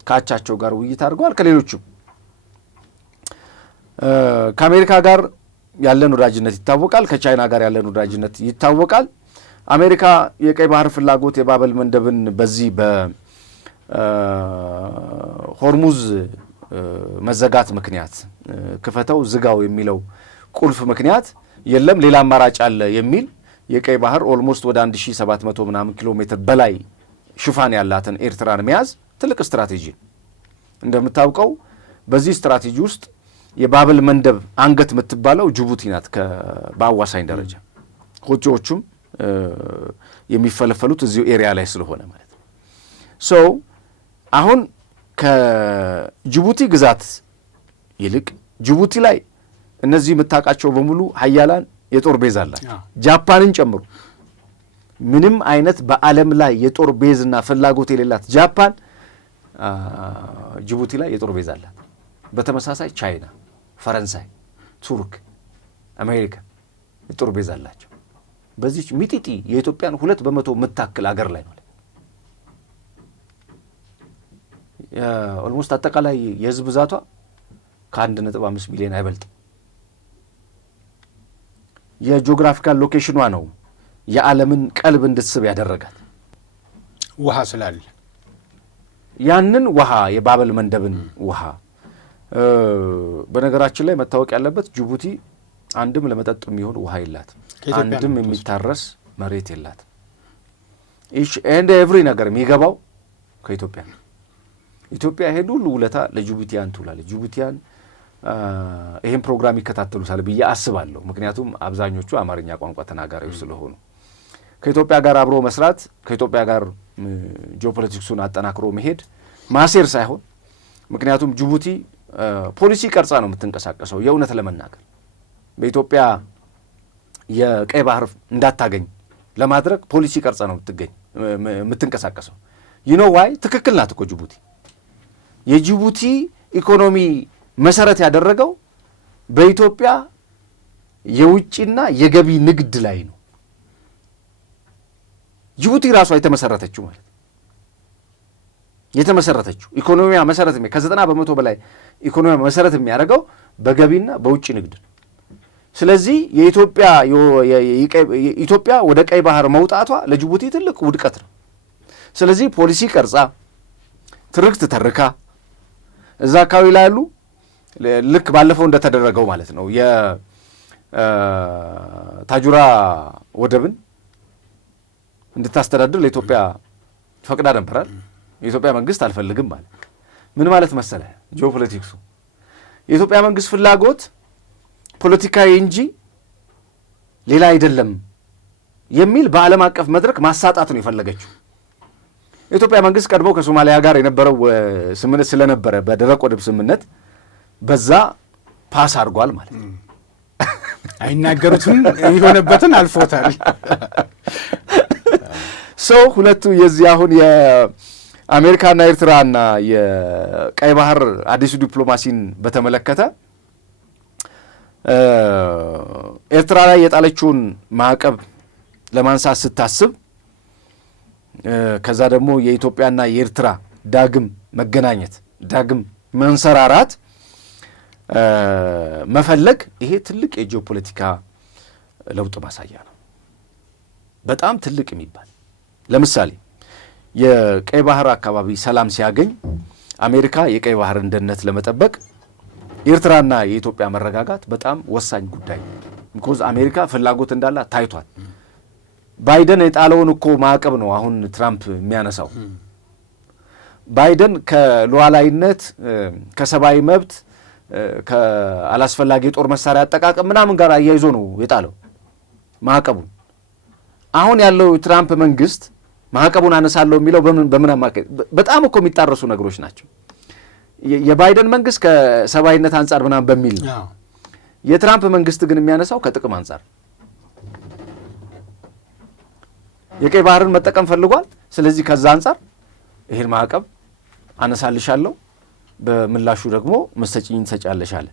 ከአቻቸው ጋር ውይይት አድርገዋል። ከሌሎቹም ከአሜሪካ ጋር ያለን ወዳጅነት ይታወቃል። ከቻይና ጋር ያለን ወዳጅነት ይታወቃል። አሜሪካ የቀይ ባህር ፍላጎት የባበል መንደብን በዚህ በሆርሙዝ መዘጋት ምክንያት ክፈተው ዝጋው የሚለው ቁልፍ ምክንያት የለም ሌላ አማራጭ አለ የሚል የቀይ ባህር ኦልሞስት ወደ 1700 ምናምን ኪሎ ሜትር በላይ ሽፋን ያላትን ኤርትራን መያዝ ትልቅ ስትራቴጂ። እንደምታውቀው በዚህ ስትራቴጂ ውስጥ የባበል መንደብ አንገት የምትባለው ጅቡቲ ናት። በአዋሳኝ ደረጃ ሆቴዎቹም የሚፈለፈሉት እዚሁ ኤሪያ ላይ ስለሆነ ማለት ነው። ሶ አሁን ከጅቡቲ ግዛት ይልቅ ጅቡቲ ላይ እነዚህ የምታውቃቸው በሙሉ ሀያላን የጦር ቤዝ አላቸው፣ ጃፓንን ጨምሮ። ምንም አይነት በዓለም ላይ የጦር ቤዝና ፍላጎት የሌላት ጃፓን ጅቡቲ ላይ የጦር ቤዝ አላት። በተመሳሳይ ቻይና፣ ፈረንሳይ፣ ቱርክ፣ አሜሪካ የጦር ቤዝ አላቸው። በዚህ ሚጢጢ የኢትዮጵያን 2% የምታክል አገር ላይ ነው። ኦልሞስት አጠቃላይ የህዝብ ብዛቷ ከ1.5 ሚሊዮን አይበልጥም። የጂኦግራፊካል ሎኬሽኗ ነው የዓለምን ቀልብ እንድትስብ ያደረጋት። ውሃ ስላለ ያንን ውሃ የባበል መንደብን ውሃ በነገራችን ላይ መታወቅ ያለበት ጅቡቲ አንድም ለመጠጥ የሚሆን ውሃ የላትም። አንድም የሚታረስ መሬት የላትም። ኤንድ ኤቭሪ ነገር የሚገባው ከኢትዮጵያ ነው። ኢትዮጵያ ይሄን ሁሉ ውለታ ለጅቡቲያን ትውላለች። ጅቡቲያን ይሄን ፕሮግራም ይከታተሉታል ብዬ አስባለሁ። ምክንያቱም አብዛኞቹ አማርኛ ቋንቋ ተናጋሪዎች ስለሆኑ ከኢትዮጵያ ጋር አብሮ መስራት፣ ከኢትዮጵያ ጋር ጂኦፖለቲክሱን አጠናክሮ መሄድ ማሴር ሳይሆን፣ ምክንያቱም ጅቡቲ ፖሊሲ ቀርጻ ነው የምትንቀሳቀሰው። የእውነት ለመናገር በኢትዮጵያ የቀይ ባህር እንዳታገኝ ለማድረግ ፖሊሲ ቀርጻ ነው የምትንቀሳቀሰው። ዩኖ ዋይ ትክክል ናት እኮ ጅቡቲ። የጅቡቲ ኢኮኖሚ መሰረት ያደረገው በኢትዮጵያ የውጭና የገቢ ንግድ ላይ ነው። ጅቡቲ ራሷ የተመሰረተችው ማለት የተመሰረተችው ኢኮኖሚያ መሰረት ከ90% በላይ ኢኮኖሚያ መሰረት የሚያደርገው በገቢና በውጭ ንግድ። ስለዚህ የኢትዮጵያ ወደ ቀይ ባህር መውጣቷ ለጅቡቲ ትልቅ ውድቀት ነው። ስለዚህ ፖሊሲ ቀርጻ ትርክት ተርካ እዛ አካባቢ ላይ ያሉ ልክ ባለፈው እንደተደረገው ማለት ነው የታጁራ ወደብን እንድታስተዳድር ለኢትዮጵያ ፈቅዳ ነበራል። የኢትዮጵያ መንግስት አልፈልግም ማለት ምን ማለት መሰለ? ጂኦፖለቲክሱ የኢትዮጵያ መንግስት ፍላጎት ፖለቲካዊ እንጂ ሌላ አይደለም የሚል በዓለም አቀፍ መድረክ ማሳጣት ነው የፈለገችው። የኢትዮጵያ መንግስት ቀድሞ ከሶማሊያ ጋር የነበረው ስምምነት ስለነበረ በደረቅ ወደብ ስምምነት በዛ ፓስ አድርጓል ማለት ነው። አይናገሩትም የሆነበትን አልፎታል። ሰው ሁለቱ የዚህ አሁን የአሜሪካና ኤርትራና የቀይ ባህር አዲሱ ዲፕሎማሲን በተመለከተ ኤርትራ ላይ የጣለችውን ማዕቀብ ለማንሳት ስታስብ ከዛ ደግሞ የኢትዮጵያና የኤርትራ ዳግም መገናኘት ዳግም መንሰራራት መፈለግ ይሄ ትልቅ የጂኦፖለቲካ ለውጥ ማሳያ ነው። በጣም ትልቅ የሚባል ለምሳሌ የቀይ ባህር አካባቢ ሰላም ሲያገኝ አሜሪካ የቀይ ባህርን ደህንነት ለመጠበቅ ኤርትራና የኢትዮጵያ መረጋጋት በጣም ወሳኝ ጉዳይ because አሜሪካ ፍላጎት እንዳላት ታይቷል። ባይደን የጣለውን እኮ ማዕቀብ ነው አሁን ትራምፕ የሚያነሳው። ባይደን ከሉዓላዊነት ከሰብአዊ መብት ከአላስፈላጊ ጦር መሳሪያ አጠቃቀም ምናምን ጋር አያይዞ ነው የጣለው ማዕቀቡን። አሁን ያለው ትራምፕ መንግስት ማዕቀቡን አነሳለሁ የሚለው በምን አማካይ በጣም እኮ የሚጣረሱ ነገሮች ናቸው። የባይደን መንግስት ከሰብአዊነት አንጻር ምናምን በሚል ነው። የትራምፕ መንግስት ግን የሚያነሳው ከጥቅም አንጻር የቀይ ባህርን መጠቀም ፈልጓል። ስለዚህ ከዛ አንጻር ይሄን ማዕቀብ አነሳልሻለሁ በምላሹ ደግሞ መሰጪኝ ተጫለሽ አለ።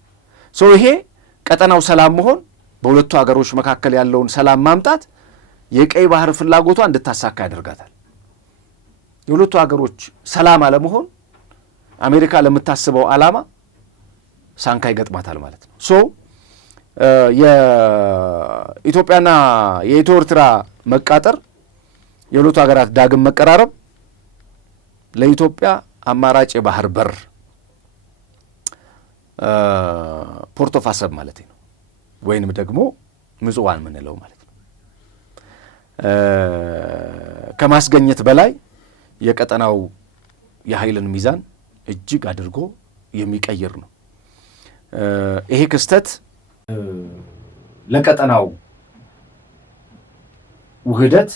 ይሄ ቀጠናው ሰላም መሆን በሁለቱ ሀገሮች መካከል ያለውን ሰላም ማምጣት የቀይ ባህር ፍላጎቷ እንድታሳካ ያደርጋታል። የሁለቱ ሀገሮች ሰላም አለመሆን አሜሪካ ለምታስበው ዓላማ ሳንካ ይገጥማታል ማለት ነው። የኢትዮጵያና የኢትዮ ኤርትራ መቃጠር የሁለቱ ሀገራት ዳግም መቀራረብ ለኢትዮጵያ አማራጭ የባህር በር ፖርት ኦፍ አሰብ ማለት ነው፣ ወይንም ደግሞ ምጽዋን የምንለው ማለት ነው። ከማስገኘት በላይ የቀጠናው የኃይልን ሚዛን እጅግ አድርጎ የሚቀይር ነው። ይሄ ክስተት ለቀጠናው ውህደት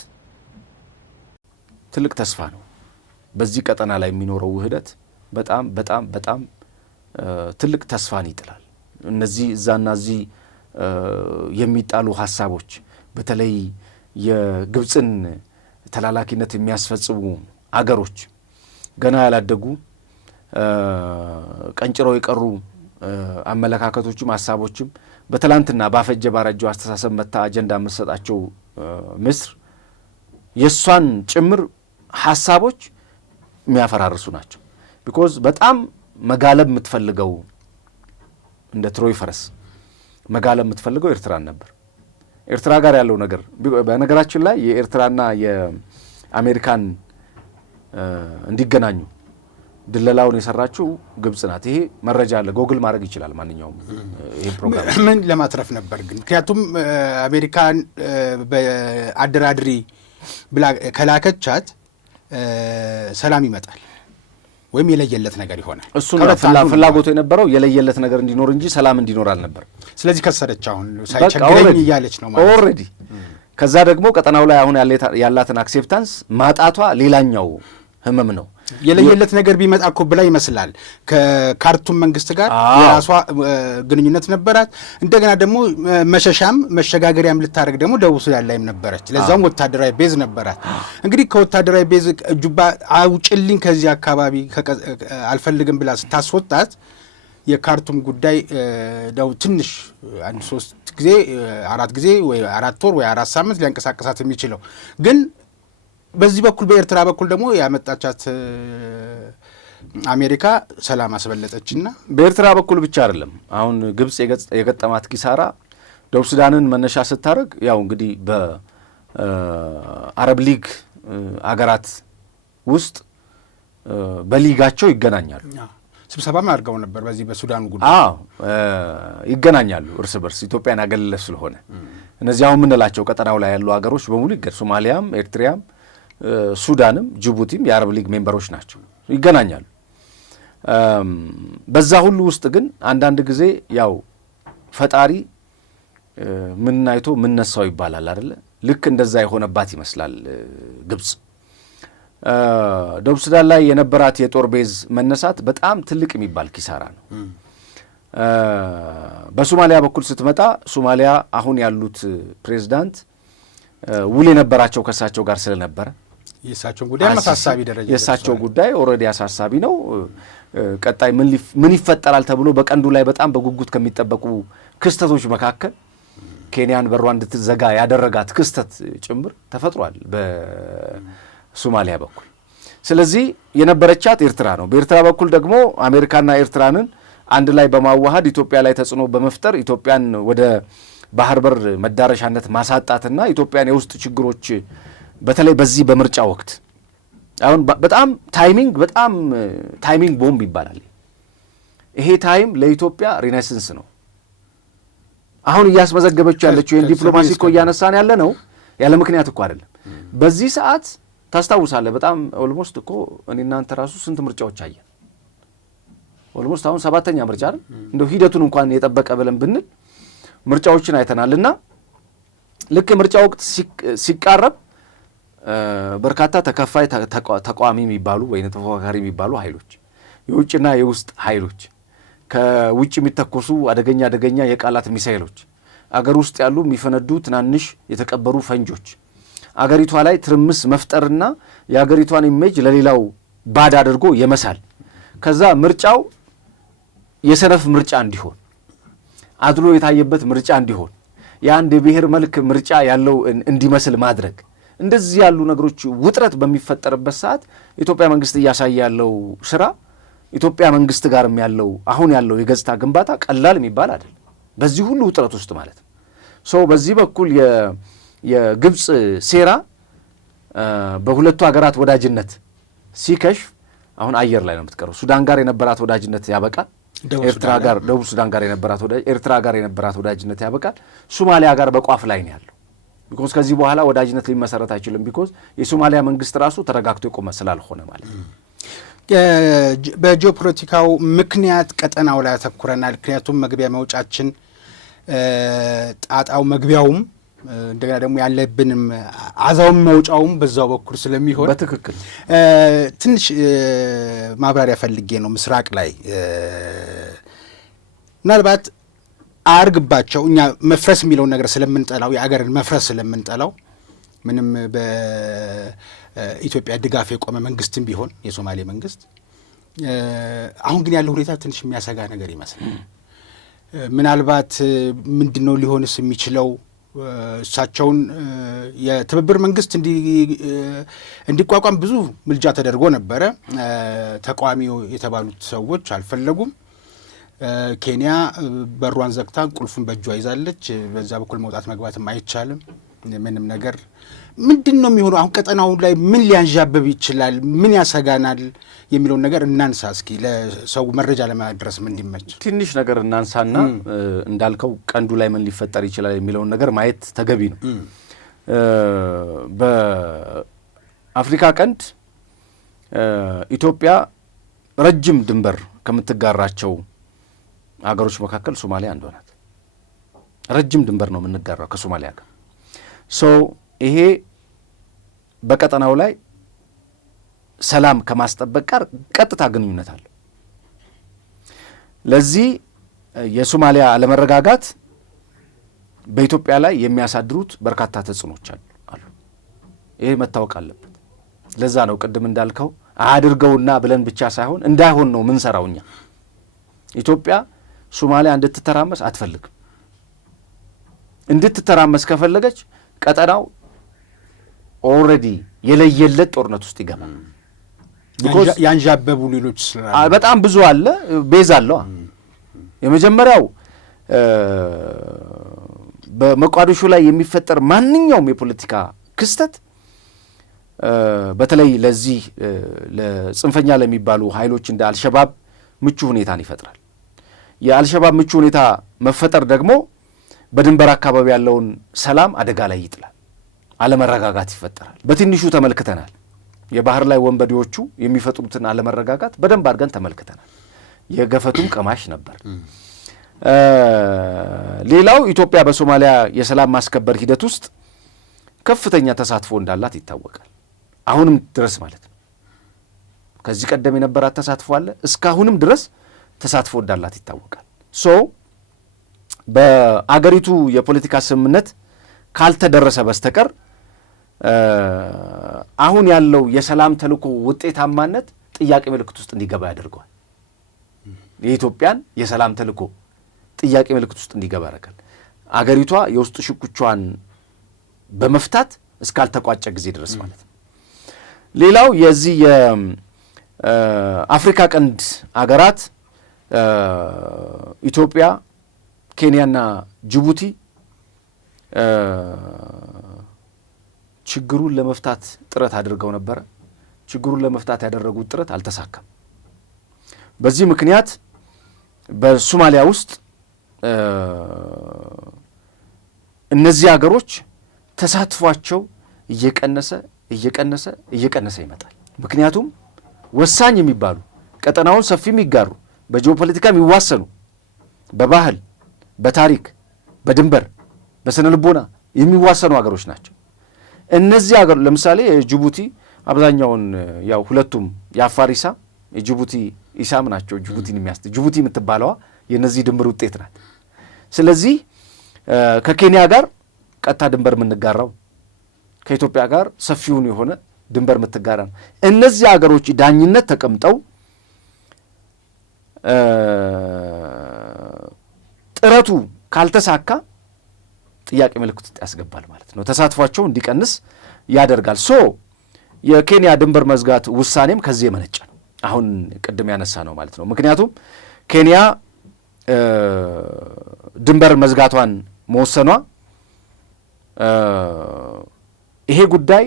ትልቅ ተስፋ ነው። በዚህ ቀጠና ላይ የሚኖረው ውህደት በጣም በጣም በጣም ትልቅ ተስፋን ይጥላል። እነዚህ እዛና እዚህ የሚጣሉ ሀሳቦች በተለይ የግብፅን ተላላኪነት የሚያስፈጽሙ አገሮች ገና ያላደጉ ቀንጭረው የቀሩ አመለካከቶችም ሀሳቦችም በትላንትና ባፈጀ ባረጀው አስተሳሰብ መታ አጀንዳ የምትሰጣቸው ምስር የእሷን ጭምር ሀሳቦች የሚያፈራርሱ ናቸው። ቢኮዝ በጣም መጋለብ የምትፈልገው እንደ ትሮይ ፈረስ መጋለብ የምትፈልገው ኤርትራን ነበር። ኤርትራ ጋር ያለው ነገር በነገራችን ላይ የኤርትራና የአሜሪካን እንዲገናኙ ድለላውን የሰራችው ግብጽ ናት። ይሄ መረጃ አለ፣ ጎግል ማድረግ ይችላል ማንኛውም። ይሄ ፕሮግራም ምን ለማትረፍ ነበር ግን? ምክንያቱም አሜሪካን በአደራድሪ ብላ ከላከቻት ሰላም ይመጣል ወይም የለየለት ነገር ይሆናል። እሱ ነው ፍላጎቱ የነበረው፣ የለየለት ነገር እንዲኖር እንጂ ሰላም እንዲኖር አልነበር። ስለዚህ ከሰረች አሁን ሳይቸግረኝ እያለች ነው ማለት ኦልሬዲ። ከዛ ደግሞ ቀጠናው ላይ አሁን ያላትን አክሴፕታንስ ማጣቷ ሌላኛው ህመም ነው። የለየለት ነገር ቢመጣ እኮ ብላ ይመስላል። ከካርቱም መንግስት ጋር የራሷ ግንኙነት ነበራት። እንደገና ደግሞ መሸሻም መሸጋገሪያም ልታደርግ ደግሞ ደቡብ ሱዳን ላይም ነበረች። ለዛውም ወታደራዊ ቤዝ ነበራት። እንግዲህ ከወታደራዊ ቤዝ ጁባ አውጭልኝ ከዚህ አካባቢ አልፈልግም ብላ ስታስወጣት የካርቱም ጉዳይ ደው ትንሽ አንድ 3 ጊዜ 4 ጊዜ ወይ 4 ወር ወይ 4 ሳምንት ሊያንቀሳቀሳት የሚችለው ግን በዚህ በኩል በኤርትራ በኩል ደግሞ ያመጣቻት አሜሪካ ሰላም አስበለጠችና በኤርትራ በኩል ብቻ አይደለም። አሁን ግብጽ የገጠማት ኪሳራ ደቡብ ሱዳንን መነሻ ስታደርግ ያው እንግዲህ በአረብ ሊግ አገራት ውስጥ በሊጋቸው ይገናኛሉ። ስብሰባም አድርገው ነበር በዚህ በሱዳኑ ጉዳይ። ይገናኛሉ እርስ በርስ ኢትዮጵያን ያገለለ ስለሆነ እነዚህ አሁን የምንላቸው ቀጠናው ላይ ያሉ ሀገሮች በሙሉ ሶማሊያም፣ ኤርትሪያም፣ ሱዳንም፣ ጅቡቲም የአረብ ሊግ ሜምበሮች ናቸው፣ ይገናኛሉ። በዛ ሁሉ ውስጥ ግን አንዳንድ ጊዜ ያው ፈጣሪ ምን አይቶ ምን ነሳው ይባላል አይደለ? ልክ እንደዛ የሆነባት ይመስላል ግብጽ። ደቡብ ሱዳን ላይ የነበራት የጦር ቤዝ መነሳት በጣም ትልቅ የሚባል ኪሳራ ነው። በሶማሊያ በኩል ስትመጣ ሶማሊያ አሁን ያሉት ፕሬዝዳንት ውል የነበራቸው ከሳቸው ጋር ስለነበረ የእሳቸው ጉዳይ ኦልሬዲ አሳሳቢ ነው። ቀጣይ ምን ይፈጠራል ተብሎ በቀንዱ ላይ በጣም በጉጉት ከሚጠበቁ ክስተቶች መካከል ኬንያን በሯ እንድትዘጋ ያደረጋት ክስተት ጭምር ተፈጥሯል በሶማሊያ በኩል። ስለዚህ የነበረቻት ኤርትራ ነው። በኤርትራ በኩል ደግሞ አሜሪካና ኤርትራንን አንድ ላይ በማዋሃድ ኢትዮጵያ ላይ ተጽዕኖ በመፍጠር ኢትዮጵያን ወደ ባህር በር መዳረሻነት ማሳጣትና ኢትዮጵያን የውስጥ ችግሮች በተለይ በዚህ በምርጫ ወቅት አሁን በጣም ታይሚንግ ቦምብ ይባላል። ይሄ ታይም ለኢትዮጵያ ሪኔሰንስ ነው። አሁን እያስመዘገበችው ያለችው የዲፕሎማሲ እኮ እያነሳን ያለ ነው ያለ ምክንያት እኮ አይደለም። በዚህ ሰዓት ታስታውሳለህ፣ በጣም ኦልሞስት እኮ እኔ እናንተ ራሱ ስንት ምርጫዎች አየን። ኦልሞስት አሁን 7ኛ ምርጫ አይደል? እንደው ሂደቱን እንኳን የጠበቀ ብለን ብንል ምርጫዎችን አይተናልና ልክ ምርጫ ወቅት ሲቃረብ በርካታ ተከፋይ ተቃዋሚ የሚባሉ ወይ ተፎካካሪ የሚባሉ ኃይሎች፣ የውጭና የውስጥ ኃይሎች፣ ከውጭ የሚተኮሱ አደገኛ የቃላት ሚሳኤሎች፣ አገር ውስጥ ያሉ የሚፈነዱ ትናንሽ የተቀበሩ ፈንጆች፣ አገሪቷ ላይ ትርምስ መፍጠርና የአገሪቷን ኢሜጅ ለሌላው ባድ አድርጎ የመሳል ከዛ ምርጫው የሰነፍ ምርጫ እንዲሆን አድሎ የታየበት ምርጫ እንዲሆን የአንድ የብሔር መልክ ምርጫ ያለው እንዲመስል ማድረግ እንደዚህ ያሉ ነገሮች ውጥረት በሚፈጠርበት ሰዓት ኢትዮጵያ መንግስት እያሳየ ያለው ስራ ኢትዮጵያ መንግስት ጋርም ያለው አሁን ያለው የገጽታ ግንባታ ቀላል የሚባል አይደል። በዚህ ሁሉ ውጥረት ውስጥ ማለት ነው። በዚህ በኩል የግብጽ ሴራ በሁለቱ ሀገራት ወዳጅነት ሲከሽፍ አሁን አየር ላይ ነው የምትቀረው። ሱዳን ጋር የነበራት ወዳጅነት ያበቃል። ደቡብ ሱዳን ጋር የነበራት ኤርትራ ጋር የነበራት ወዳጅነት ያበቃል። ሶማሊያ ጋር በቋፍ ላይ ነው ያለው። ቢኮዝ ከዚህ በኋላ ወዳጅነት ሊመሰረት አይችልም። ቢኮዝ የሶማሊያ መንግስት ራሱ ተረጋግቶ የቆመ ስላልሆነ ማለት ነው። በጂኦፖለቲካው ምክንያት ቀጠናው ላይ ያተኩረናል። ምክንያቱም መግቢያ መውጫችን ጣጣው መግቢያውም እንደገና ደግሞ ያለብንም አዛውም መውጫውም በዛው በኩል ስለሚሆን በትክክል ትንሽ ማብራሪያ ፈልጌ ነው። ምስራቅ ላይ ምናልባት አርግባቸው እኛ መፍረስ የሚለውን ነገር ስለምንጠላው የአገርን መፍረስ ስለምንጠላው ምንም በኢትዮጵያ ድጋፍ የቆመ መንግስትም ቢሆን የሶማሌ መንግስት አሁን ግን ያለው ሁኔታ ትንሽ የሚያሰጋ ነገር ይመስላል። ምናልባት ምንድነው ሊሆንስ የሚችለው? እሳቸውን የትብብር መንግስት እንዲቋቋም ብዙ ምልጃ ተደርጎ ነበረ። ተቃዋሚ የተባሉት ሰዎች አልፈለጉም። ኬንያ በሯን ዘግታ ቁልፉን በእጇ ይዛለች። በዛ በኩል መውጣት መግባትም አይቻልም። ምንም ነገር ምንድን ነው የሚሆነው? አሁን ቀጠናው ላይ ምን ሊያንዣብብ ይችላል? ምን ያሰጋናል የሚለውን ነገር እናንሳ እስኪ፣ ለሰው መረጃ ለማድረስ እንዲመች ትንሽ ነገር እናንሳና እንዳልከው ቀንዱ ላይ ምን ሊፈጠር ይችላል የሚለውን ነገር ማየት ተገቢ ነው። በአፍሪካ ቀንድ ኢትዮጵያ ረጅም ድንበር ከምትጋራቸው አገሮች መካከል ሶማሊያ አንዷ ናት። ረጅም ድንበር ነው የምንጋራው ከሶማሊያ ጋር። ይሄ በቀጠናው ላይ ሰላም ከማስጠበቅ ጋር ቀጥታ ግንኙነት አለው። ለዚህ የሶማሊያ አለመረጋጋት በኢትዮጵያ ላይ የሚያሳድሩት በርካታ ተጽዕኖች አሉ። ይሄ መታወቅ አለበት። ለዛ ነው ቅድም እንዳልከው አድርገውና ብለን ብቻ ሳይሆን እንዳይሆን ነው ምን ሰራው። እኛ ኢትዮጵያ ሶማሊያ እንድትተራመስ አትፈልግም። እንድትተራመስ ከፈለገች ቀጠናው ኦልሬዲ የለየለት ጦርነት ውስጥ ይገባል። ያንዣበቡ ሌሎች ስላሉ በጣም ብዙ አለ፣ ቤዝ አለው። የመጀመሪያው በሞቃዲሾ ላይ የሚፈጠር ማንኛውም የፖለቲካ ክስተት በተለይ ለዚህ ለጽንፈኛ ለሚባሉ ኃይሎች እንደ አልሸባብ ምቹ ሁኔታን ይፈጥራል። የአልሸባብ ምቹ ሁኔታ መፈጠር ደግሞ በድንበር አካባቢ ያለውን ሰላም አደጋ ላይ ይጥላል፣ አለመረጋጋት ይፈጠራል። በትንሹ ተመልክተናል። የባህር ላይ ወንበዴዎቹ የሚፈጥሩትን አለመረጋጋት በደንብ አድርገን ተመልክተናል። የገፈቱም ቀማሽ ነበር። ሌላው ኢትዮጵያ በሶማሊያ የሰላም ማስከበር ሂደት ውስጥ ከፍተኛ ተሳትፎ እንዳላት ይታወቃል። አሁንም ድረስ ማለት ነው። ከዚህ ቀደም የነበራት ተሳትፎ አለ፣ እስካሁንም ድረስ ተሳትፎ እንዳላት ይታወቃል። ሶ በአገሪቱ የፖለቲካ ስምምነት ካልተደረሰ በስተቀር አሁን ያለው የሰላም ተልዕኮ ውጤታማነት ጥያቄ ምልክት ውስጥ እንዲገባ ያደርገዋል። የኢትዮጵያን የሰላም ተልዕኮ ጥያቄ ምልክት ውስጥ እንዲገባ ያደርጋል። አገሪቷ የውስጥ ሽኩቿን በመፍታት እስካልተቋጨ ጊዜ ድረስ ማለት ነው። ሌላው የዚህ የአፍሪካ ቀንድ አገራት ኢትዮጵያ፣ ኬንያና ጅቡቲ ችግሩን ለመፍታት ጥረት አድርገው ነበረ። ችግሩን ለመፍታት ያደረጉት ጥረት አልተሳካም። በዚህ ምክንያት በሶማሊያ ውስጥ እነዚህ አገሮች ተሳትፏቸው እየቀነሰ ይመጣል። ምክንያቱም ወሳኝ የሚባሉ ቀጠናውን ሰፊ የሚጋሩ በጂኦፖለቲካ የሚዋሰኑ በባህል፣ በታሪክ፣ በድንበር፣ በስነ ልቦና የሚዋሰኑ አገሮች ናቸው። እነዚህ አገሮች ለምሳሌ ጅቡቲ አብዛኛውን ያው ሁለቱም የአፋር ኢሳም የጅቡቲ ኢሳም ናቸው። ጅቡቲ የምትባለዋ የነዚህ ድንበር ውጤት ናት። ስለዚህ ከኬንያ ጋር ቀጥታ ድንበር የምንጋራው ከኢትዮጵያ ጋር ሰፊውን የሆነ ድንበር የምትጋራ ነው። እነዚህ አገሮች ዳኝነት ተቀምጠው ጥረቱ ካልተሳካ ጥያቄ ምልክት ውስጥ ያስገባል ማለት ነው። ተሳትፏቸው እንዲቀንስ ያደርጋል። ሶ የኬንያ ድንበር መዝጋት ውሳኔም ከዚህ የመነጨ ነው። አሁን ቅድም ያነሳ ነው ማለት ነው። ምክንያቱም ኬንያ ድንበር መዝጋቷን መወሰኗ ይሄ ጉዳይ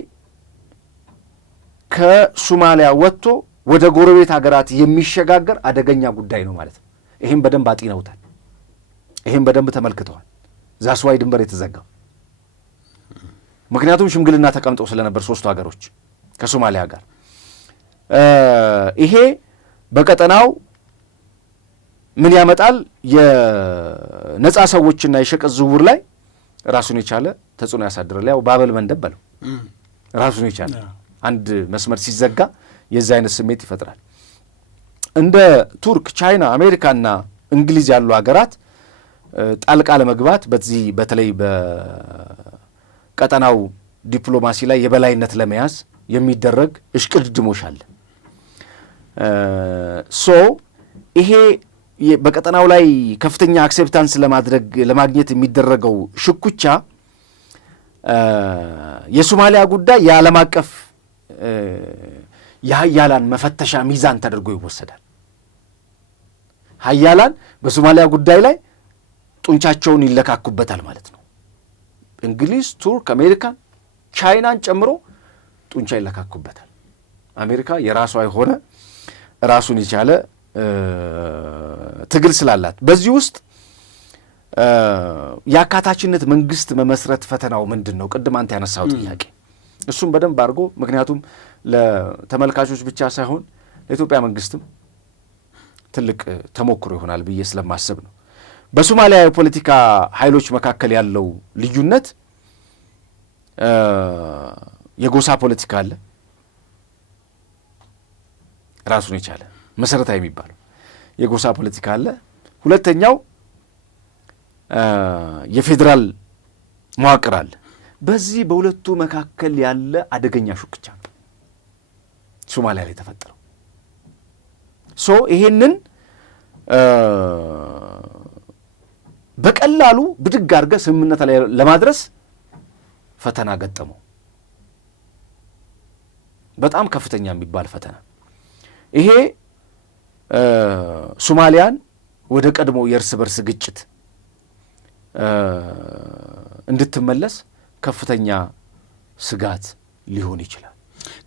ከሶማሊያ ወጥቶ ወደ ጎረቤት ሀገራት የሚሸጋገር አደገኛ ጉዳይ ነው ማለት ነው። ይህም በደንብ አጢነውታል። ይህም በደንብ ተመልክተዋል። ዛስዋይ ድንበር የተዘጋው ምክንያቱም ሽምግልና ተቀምጠው ስለነበር ሶስቱ ሀገሮች ከሶማሊያ ጋር ይሄ በቀጠናው ምን ያመጣል? የነጻ ሰዎችና የሸቀጥ ዝውውር ላይ ራሱን የቻለ ተጽዕኖ ያሳድራል። ያው ባበል መንደብ በለው ራሱን የቻለ አንድ መስመር ሲዘጋ የዚህ አይነት ስሜት ይፈጥራል። እንደ ቱርክ፣ ቻይና፣ አሜሪካና እንግሊዝ ያሉ ሀገራት ጣልቃ ለመግባት በዚህ በተለይ በቀጠናው ዲፕሎማሲ ላይ የበላይነት ለመያዝ የሚደረግ እሽቅድድሞሽ አለ። ሶ ይሄ በቀጠናው ላይ ከፍተኛ አክሴፕታንስ ለማግኘት የሚደረገው ሽኩቻ የሶማሊያ ጉዳይ የዓለም አቀፍ የሀያላን መፈተሻ ሚዛን ተደርጎ ይወሰዳል። ሀያላን በሶማሊያ ጉዳይ ላይ ጡንቻቸውን ይለካኩበታል ማለት ነው። እንግሊዝ፣ ቱርክ፣ አሜሪካን፣ ቻይናን ጨምሮ ጡንቻ ይለካኩበታል። አሜሪካ የራሷ የሆነ ራሱን የቻለ ትግል ስላላት በዚህ ውስጥ የአካታችነት መንግስት መመስረት ፈተናው ምንድን ነው? ቅድም አንተ ያነሳው ጥያቄ እሱም በደንብ አድርጎ ምክንያቱም ለተመልካቾች ብቻ ሳይሆን ለኢትዮጵያ መንግስትም ትልቅ ተሞክሮ ይሆናል ብዬ ስለማስብ ነው። በሶማሊያ የፖለቲካ ኃይሎች መካከል ያለው ልዩነት የጎሳ ፖለቲካ አለ፣ ራሱን የቻለ መሰረታዊ የሚባለው የጎሳ ፖለቲካ አለ። ሁለተኛው የፌዴራል መዋቅር አለ። በዚህ በሁለቱ መካከል ያለ አደገኛ ሹክቻ ነው ሶማሊያ ላይ ተፈጠረው። ሶ ይሄንን በቀላሉ ብድግ አድርገህ ስምምነት ላይ ለማድረስ ፈተና ገጠመው። በጣም ከፍተኛ የሚባል ፈተና። ይሄ ሶማሊያን ወደ ቀድሞ የእርስ በርስ ግጭት እንድትመለስ ከፍተኛ ስጋት ሊሆን ይችላል።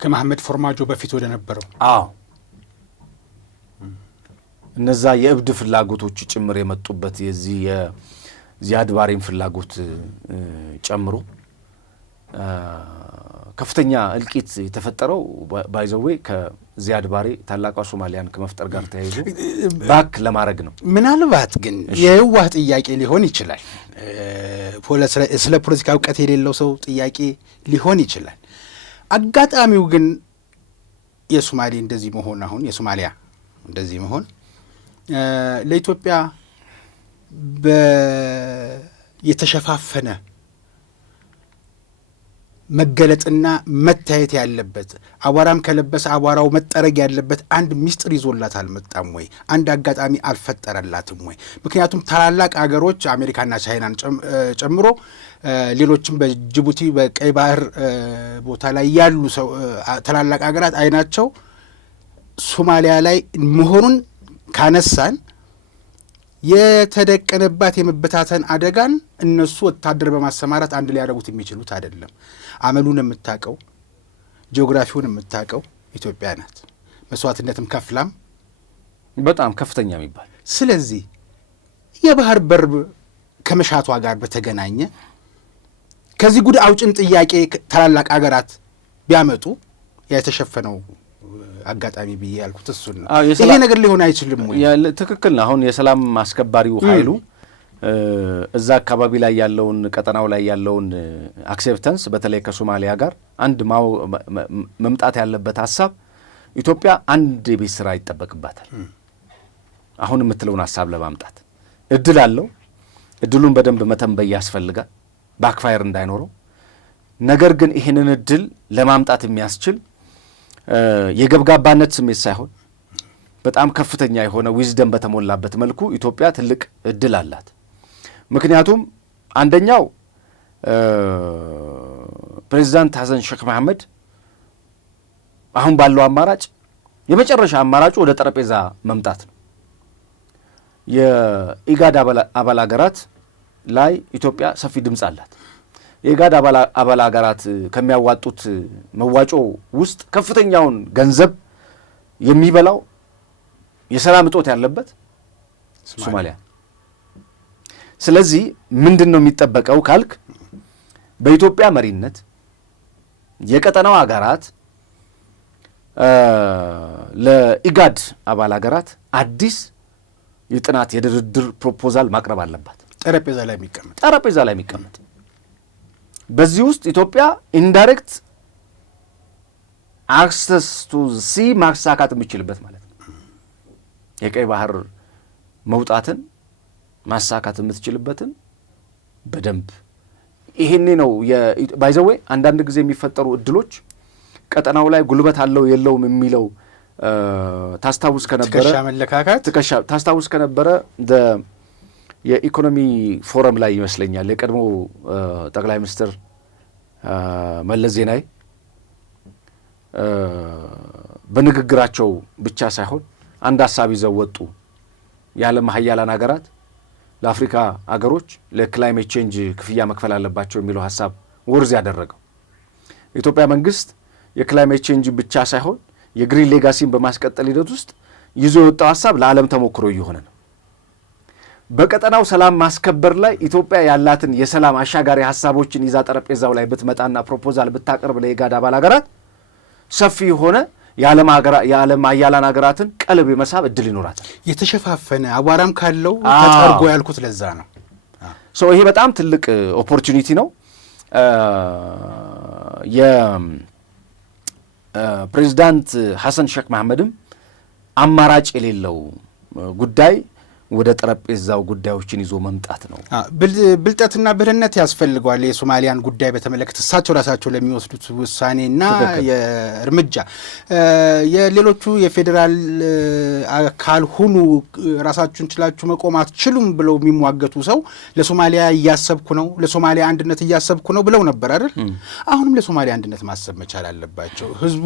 ከመሐመድ ፎርማጆ በፊት ወደ ነበረው እነዛ የእብድ ፍላጎቶች ጭምር የመጡበት የዚህ የዚያድ ባሬን ፍላጎት ጨምሮ ከፍተኛ እልቂት የተፈጠረው ባይዘዌ ከዚያድ ባሬ ታላቋ ሶማሊያን ከመፍጠር ጋር ተያይዞ ባክ ለማድረግ ነው። ምናልባት ግን የህዋህ ጥያቄ ሊሆን ይችላል። ስለ ፖለቲካ እውቀት የሌለው ሰው ጥያቄ ሊሆን ይችላል። አጋጣሚው ግን የሶማሌ እንደዚህ መሆን አሁን የሶማሊያ እንደዚህ መሆን ለኢትዮጵያ የተሸፋፈነ መገለጥና መታየት ያለበት አቧራም ከለበሰ አቧራው መጠረግ ያለበት አንድ ሚስጥር ይዞላት አልመጣም ወይ? አንድ አጋጣሚ አልፈጠረላትም ወይ? ምክንያቱም ታላላቅ አገሮች አሜሪካና ቻይናን ጨምሮ ሌሎችም በጅቡቲ በቀይ ባህር ቦታ ላይ ያሉ ታላላቅ አገራት አይናቸው ሶማሊያ ላይ መሆኑን ካነሳን የተደቀነባት የመበታተን አደጋን እነሱ ወታደር በማሰማራት አንድ ሊያደርጉት የሚችሉት አይደለም። አመሉን የምታውቀው ጂኦግራፊውን የምታውቀው ኢትዮጵያ ናት። መስዋዕትነትም ከፍላም በጣም ከፍተኛ የሚባል ስለዚህ የባህር በር ከመሻቷ ጋር በተገናኘ ከዚህ ጉድ አውጭን ጥያቄ ታላላቅ አገራት ቢያመጡ የተሸፈነው አጋጣሚ ብዬ ያልኩት እሱን ነው። ይሄ ነገር ሊሆን አይችልም ወይ? ትክክል ነው። አሁን የሰላም አስከባሪው ኃይሉ እዛ አካባቢ ላይ ያለውን ቀጠናው ላይ ያለውን አክሴፕታንስ በተለይ ከሶማሊያ ጋር አንድ መምጣት ያለበት ሀሳብ ኢትዮጵያ አንድ የቤት ስራ ይጠበቅባታል። አሁን የምትለውን ሀሳብ ለማምጣት እድል አለው። እድሉን በደንብ መተንበይ ያስፈልጋል፣ ባክፋየር እንዳይኖረው። ነገር ግን ይህንን እድል ለማምጣት የሚያስችል የገብጋባነት ስሜት ሳይሆን በጣም ከፍተኛ የሆነ ዊዝደም በተሞላበት መልኩ ኢትዮጵያ ትልቅ እድል አላት። ምክንያቱም አንደኛው ፕሬዚዳንት ሐሰን ሼክ መሐመድ አሁን ባለው አማራጭ የመጨረሻ አማራጩ ወደ ጠረጴዛ መምጣት ነው። የኢጋድ አባል ሀገራት ላይ ኢትዮጵያ ሰፊ ድምፅ አላት። የኢጋድ አባል ሀገራት ከሚያዋጡት መዋጮ ውስጥ ከፍተኛውን ገንዘብ የሚበላው የሰላም እጦት ያለበት ሶማሊያ። ስለዚህ ምንድን ነው የሚጠበቀው ካልክ በኢትዮጵያ መሪነት የቀጠናው ሀገራት ለኢጋድ አባል ሀገራት አዲስ የጥናት የድርድር ፕሮፖዛል ማቅረብ አለባት። ጠረጴዛ ላይ የሚቀመጥ በዚህ ውስጥ ኢትዮጵያ ኢንዳይሬክት አክሰስ ቱ ሲ ማሳካት የሚችልበት ማለት ነው። የቀይ ባህር መውጣትን ማሳካት የምትችልበትን በደንብ ይሄኔ ነው ባይዘዌ አንዳንድ ጊዜ የሚፈጠሩ እድሎች ቀጠናው ላይ ጉልበት አለው የለውም የሚለው ታስታውስ ከነበረ የኢኮኖሚ ፎረም ላይ ይመስለኛል የቀድሞ ጠቅላይ ሚኒስትር መለስ ዜናዊ በንግግራቸው ብቻ ሳይሆን አንድ ሀሳብ ይዘው ወጡ። የዓለም ሀያላን ሀገራት ለአፍሪካ ሀገሮች ለክላይሜት ቼንጅ ክፍያ መክፈል አለባቸው የሚለው ሀሳብ ወርዝ ያደረገው የኢትዮጵያ መንግስት የክላይሜት ቼንጅ ብቻ ሳይሆን የግሪን ሌጋሲን በማስቀጠል ሂደት ውስጥ ይዞ የወጣው ሀሳብ ለዓለም ተሞክሮ እየሆነ ነው። በቀጠናው ሰላም ማስከበር ላይ ኢትዮጵያ ያላትን የሰላም አሻጋሪ ሀሳቦችን ይዛ ጠረጴዛው ላይ ብትመጣና ፕሮፖዛል ብታቀርብ ለኢጋድ አባል ሀገራት ሰፊ የሆነ የዓለም ሀያላን ሀገራትን ቀልብ የመሳብ እድል ይኖራታል። የተሸፋፈነ አቧራም ካለው ተጠርጎ ያልኩት ለዛ ነው። ይሄ በጣም ትልቅ ኦፖርቹኒቲ ነው። የፕሬዚዳንት ሐሰን ሼክ መሐመድም አማራጭ የሌለው ጉዳይ ወደ ጠረጴዛው ጉዳዮችን ይዞ መምጣት ነው። ብልጠትና ብልህነት ያስፈልገዋል። የሶማሊያን ጉዳይ በተመለከተ እሳቸው ራሳቸው ለሚወስዱት ውሳኔና የእርምጃ የሌሎቹ የፌዴራል አካል ሁኑ ራሳችሁን ችላችሁ መቆም አትችሉም ብለው የሚሟገቱ ሰው ለሶማሊያ እያሰብኩ ነው፣ ለሶማሊያ አንድነት እያሰብኩ ነው ብለው ነበር አይደል? አሁንም ለሶማሊያ አንድነት ማሰብ መቻል አለባቸው። ህዝቡ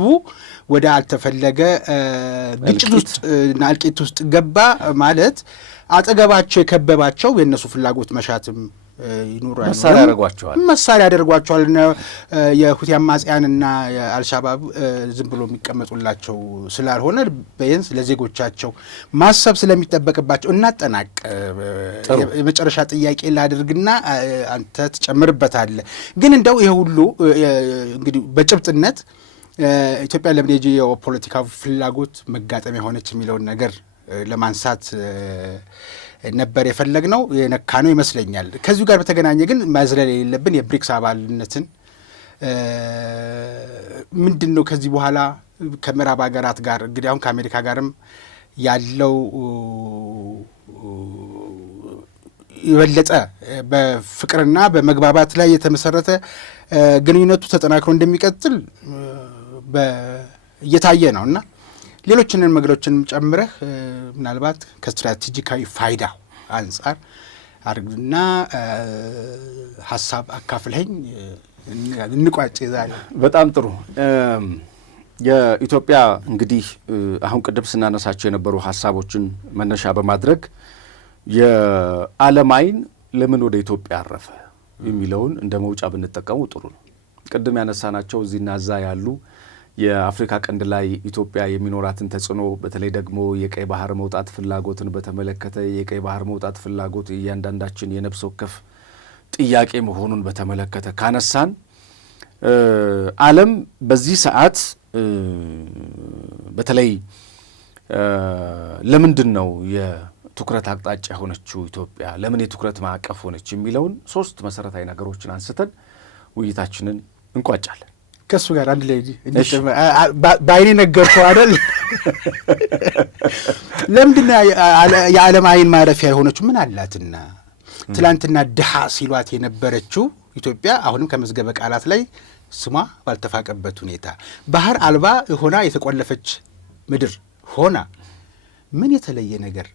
ወደ አልተፈለገ ግጭት ውስጥ እና እልቂት ውስጥ ገባ ማለት አጠገባቸው የከበባቸው የእነሱ ፍላጎት መሻትም ይኖራል፣ መሳሪያ ያደርጓቸዋል። የሁቲ አማጽያንና የአልሻባብ ዝም ብሎ የሚቀመጡላቸው ስላልሆነ ቢያንስ ለዜጎቻቸው ማሰብ ስለሚጠበቅባቸው እናጠናቅ። የመጨረሻ ጥያቄ ላድርግና አንተ ትጨምርበታለህ። ግን እንደው ይሄ ሁሉ እንግዲህ በጭብጥነት ኢትዮጵያ ለምን የፖለቲካ ፍላጎት መጋጠሚያ ሆነች የሚለውን ነገር ለማንሳት ነበር የፈለግነው። የነካ ነው ይመስለኛል። ከዚሁ ጋር በተገናኘ ግን ማዝለል የሌለብን የብሪክስ አባልነትን ምንድን ነው ከዚህ በኋላ ከምዕራብ ሀገራት ጋር እንግዲህ አሁን ከአሜሪካ ጋርም ያለው የበለጠ በፍቅርና በመግባባት ላይ የተመሰረተ ግንኙነቱ ተጠናክሮ እንደሚቀጥል እየታየ ነው እና ሌሎችንን ነገሮችንም ጨምረህ ምናልባት ከስትራቴጂካዊ ፋይዳ አንጻር አድርግና ሀሳብ አካፍለኝ እንቋጭ። ዛሬ በጣም ጥሩ። የኢትዮጵያ እንግዲህ አሁን ቅድም ስናነሳቸው የነበሩ ሀሳቦችን መነሻ በማድረግ የዓለም ዓይን ለምን ወደ ኢትዮጵያ አረፈ የሚለውን እንደ መውጫ ብንጠቀሙ ጥሩ ነው። ቅድም ያነሳናቸው እዚህና እዛ ያሉ የአፍሪካ ቀንድ ላይ ኢትዮጵያ የሚኖራትን ተጽዕኖ በተለይ ደግሞ የቀይ ባህር መውጣት ፍላጎትን በተመለከተ የቀይ ባህር መውጣት ፍላጎት እያንዳንዳችን የነፍስ ወከፍ ጥያቄ መሆኑን በተመለከተ ካነሳን ዓለም በዚህ ሰዓት በተለይ ለምንድን ነው የትኩረት አቅጣጫ የሆነችው ኢትዮጵያ፣ ለምን የትኩረት ማዕቀፍ ሆነች የሚለውን 3 መሰረታዊ ነገሮችን አንስተን ውይይታችንን እንቋጫለን። ከሱ ጋር አንድ ላይ በአይኔ ነገርኩህ አይደል? ለምንድነው የዓለም ዓይን ማረፊያ የሆነችው? ምን አላትና ትላንትና ድሃ ሲሏት የነበረችው ኢትዮጵያ አሁንም ከመዝገበ ቃላት ላይ ስሟ ባልተፋቀበት ሁኔታ ባህር አልባ ሆና የተቆለፈች ምድር ሆና ምን የተለየ ነገር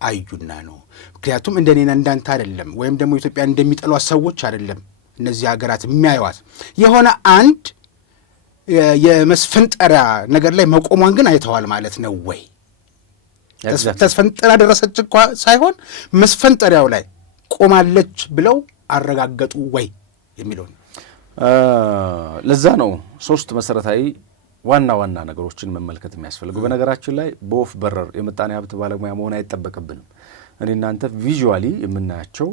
አዩና ነው? ምክንያቱም እንደኔና እንዳንተ አይደለም፣ ወይም ደግሞ ኢትዮጵያ እንደሚጠሏት ሰዎች አይደለም እነዚህ ሀገራት የሚያዩዋት። የሆነ አንድ የመስፈንጠሪያ ነገር ላይ መቆሟን ግን አይተዋል ማለት ነው ወይ? ተስፈንጠራ ደረሰች እንኳ ሳይሆን መስፈንጠሪያው ላይ ቆማለች ብለው አረጋገጡ ወይ የሚለው ነው። ለዛ ነው 3 መሰረታዊ ዋና ዋና ነገሮችን መመልከት የሚያስፈልገው። በነገራችን ላይ በወፍ በረር የምጣኔ ሀብት ባለሙያ መሆን አይጠበቅብንም። እኔ እናንተ ቪዥዋሊ የምናያቸው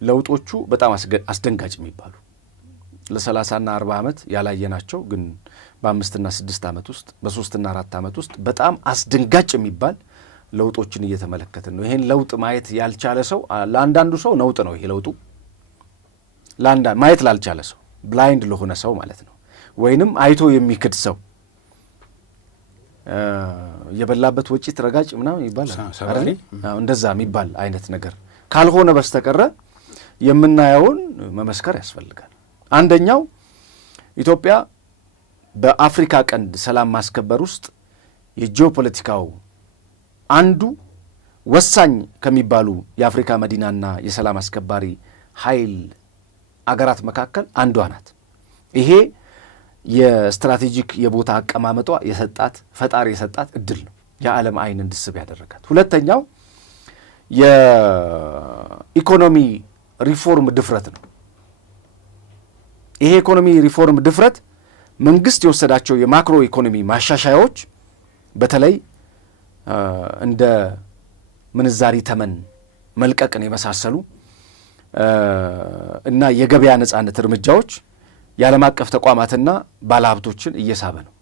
ለውጦቹ በጣም አስደንጋጭ የሚባሉ ለ30ና 40 ዓመት ያላየናቸው ግን በ5ና 6 ዓመት ውስጥ በ3ና 4 ዓመት ውስጥ በጣም አስደንጋጭ የሚባል ለውጦችን እየተመለከትን ነው። ይሄን ለውጥ ማየት ያልቻለ ሰው ለአንዳንዱ ሰው ነውጥ ነው ይሄ ለውጡ፣ ማየት ላልቻለ ሰው ብላይንድ ለሆነ ሰው ማለት ነው። ወይንም አይቶ የሚክድ ሰው የበላበት ወጪት ረጋጭ ምናምን ይባላል እንደዛ የሚባል አይነት ነገር ካልሆነ በስተቀረ የምናየውን መመስከር ያስፈልጋል። አንደኛው ኢትዮጵያ በአፍሪካ ቀንድ ሰላም ማስከበር ውስጥ የጂኦፖለቲካው አንዱ ወሳኝ ከሚባሉ የአፍሪካ መዲናና የሰላም አስከባሪ ኃይል አገራት መካከል አንዷ ናት። ይሄ የስትራቴጂክ የቦታ አቀማመጧ የሰጣት ፈጣሪ የሰጣት እድል ነው፣ የዓለም ዓይን እንድስብ ያደረጋት። ሁለተኛው የኢኮኖሚ ሪፎርም ድፍረት ነው። ይሄ ኢኮኖሚ ሪፎርም ድፍረት መንግስት የወሰዳቸው የማክሮ ኢኮኖሚ ማሻሻያዎች በተለይ እንደ ምንዛሪ ተመን መልቀቅን የመሳሰሉ እና የገበያ ነጻነት እርምጃዎች የዓለም አቀፍ ተቋማትና ባለሀብቶችን እየሳበ ነው።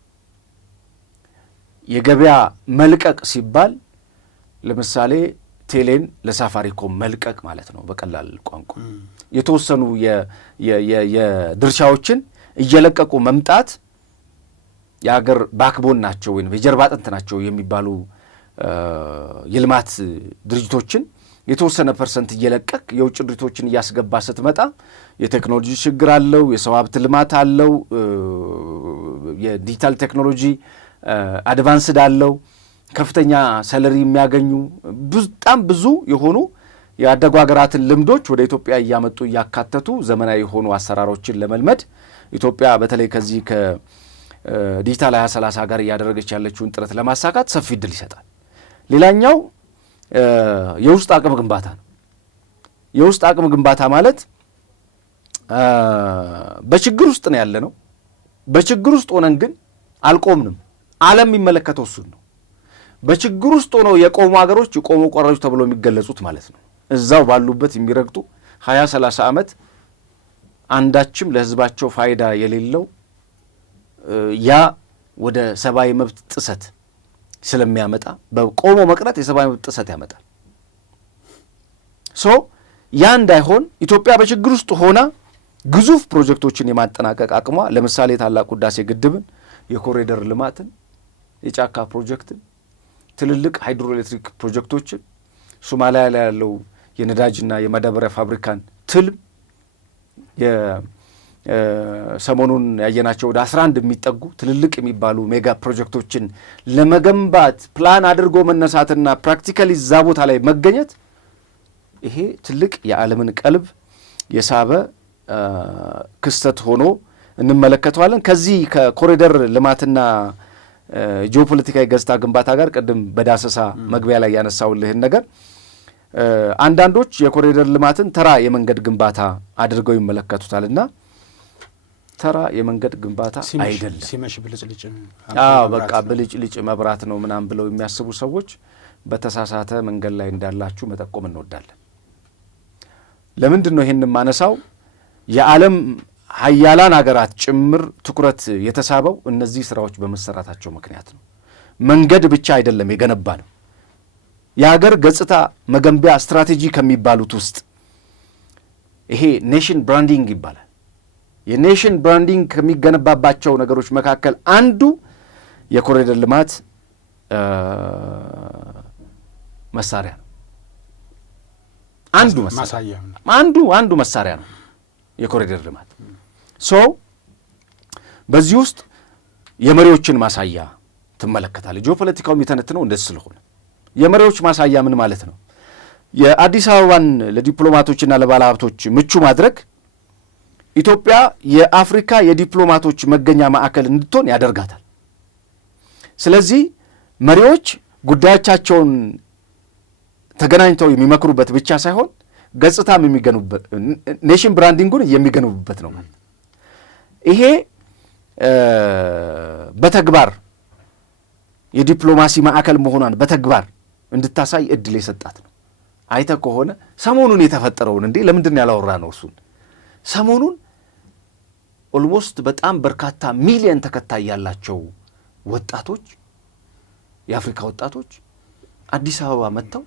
የገበያ መልቀቅ ሲባል ለምሳሌ ቴሌን ለሳፋሪኮም መልቀቅ ማለት ነው። በቀላል ቋንቋ የተወሰኑ የድርሻዎችን እየለቀቁ መምጣት የአገር ባክቦን ናቸው ወይም የጀርባ አጥንት ናቸው የሚባሉ የልማት ድርጅቶችን የተወሰነ ፐርሰንት እየለቀቅ የውጭ ድርጅቶችን እያስገባ ስትመጣ የቴክኖሎጂ ችግር አለው፣ የሰው ሀብት ልማት አለው፣ የዲጂታል ቴክኖሎጂ አድቫንስድ አለው፣ ከፍተኛ ሰለሪ የሚያገኙ በጣም ብዙ የሆኑ ያደጉ ሀገራትን ልምዶች ወደ ኢትዮጵያ እያመጡ እያካተቱ ዘመናዊ የሆኑ አሰራሮችን ለመልመድ ኢትዮጵያ በተለይ ከዚህ ከዲጂታል 2030 ጋር እያደረገች ያለችውን ጥረት ለማሳካት ሰፊ እድል ይሰጣል። ሌላኛው የውስጥ አቅም ግንባታ ነው። የውስጥ አቅም ግንባታ ማለት በችግር ውስጥ ነው ያለ ነው። በችግር ውስጥ ሆነን ግን አልቆምንም። ዓለም የሚመለከተው እሱን ነው። በችግር ውስጥ ሆነው የቆሙ ሀገሮች የቆሙ ቆራጆች ተብሎ የሚገለጹት ማለት ነው። እዛው ባሉበት የሚረግጡ 20-30 ዓመት አንዳችም ለሕዝባቸው ፋይዳ የሌለው ያ ወደ ሰብአዊ መብት ጥሰት ስለሚያመጣ በቆሞ መቅረት የሰብአዊ መብት ጥሰት ያመጣል። ያ እንዳይሆን ኢትዮጵያ በችግር ውስጥ ሆና ግዙፍ ፕሮጀክቶችን የማጠናቀቅ አቅሟ ለምሳሌ ታላቁ ህዳሴ ግድብን፣ የኮሪደር ልማትን፣ የጫካ ፕሮጀክትን፣ ትልልቅ ሃይድሮኤሌክትሪክ ፕሮጀክቶችን፣ ሶማሊያ ላይ ያለው የነዳጅና የማዳበሪያ ፋብሪካን ትልም ሰሞኑን ያየናቸው ወደ 11 የሚጠጉ ትልልቅ የሚባሉ ሜጋ ፕሮጀክቶችን ለመገንባት ፕላን አድርጎ መነሳትና ፕራክቲካሊ እዛ ቦታ ላይ መገኘት ይሄ ትልቅ የዓለምን ቀልብ የሳበ ክስተት ሆኖ እንመለከተዋለን። ከዚህ ከኮሪደር ልማትና ጂኦፖለቲካዊ ገጽታ ግንባታ ጋር ቅድም በዳሰሳ መግቢያ ላይ ያነሳውልህን ነገር አንዳንዶች የኮሪደር ልማትን ተራ የመንገድ ግንባታ አድርገው ይመለከቱታልና ተራ የመንገድ ግንባታ አይደለም። ሲመሽ ብልጭልጭ በቃ ብልጭልጭ መብራት ነው ምናምን ብለው የሚያስቡ ሰዎች በተሳሳተ መንገድ ላይ እንዳላችሁ መጠቆም እንወዳለን። ለምንድን ነው ይሄን ማነሳው? የዓለም ሀያላን ሀገራት ጭምር ትኩረት የተሳበው እነዚህ ስራዎች በመሰራታቸው ምክንያት ነው። መንገድ ብቻ አይደለም የገነባ ነው። የሀገር ገጽታ መገንቢያ ስትራቴጂ ከሚባሉት ውስጥ ይሄ ኔሽን ብራንዲንግ ይባላል። የኔሽን ብራንዲንግ ከሚገነባባቸው ነገሮች መካከል አንዱ የኮሪደር ልማት መሳሪያ ነው። አንዱ መሳሪያ ነው የኮሪደር ልማት። በዚህ ውስጥ የመሪዎችን ማሳያ ትመለከታለህ። ጂኦፖለቲካው የሚተነትነው እንደዚህ ስለሆነ የመሪዎች ማሳያ ምን ማለት ነው? የአዲስ አበባን ለዲፕሎማቶችና ለባለሀብቶች ምቹ ማድረግ ኢትዮጵያ የአፍሪካ የዲፕሎማቶች መገኛ ማዕከል እንድትሆን ያደርጋታል። ስለዚህ መሪዎች ጉዳዮቻቸውን ተገናኝተው የሚመክሩበት ብቻ ሳይሆን ገጽታም የሚገኑበት ኔሽን ብራንዲንጉን የሚገኑበት ነው። ይሄ በተግባር የዲፕሎማሲ ማዕከል መሆኗን በተግባር እንድታሳይ እድል የሰጣት ነው። አይተህ ከሆነ ሰሞኑን የተፈጠረውን ለምንድን ያላወራ ነው? እሱን ሰሞኑን ኦልሞስት በጣም በርካታ ሚሊየን ተከታይ ያላቸው ወጣቶች የአፍሪካ ወጣቶች አዲስ አበባ መጥተው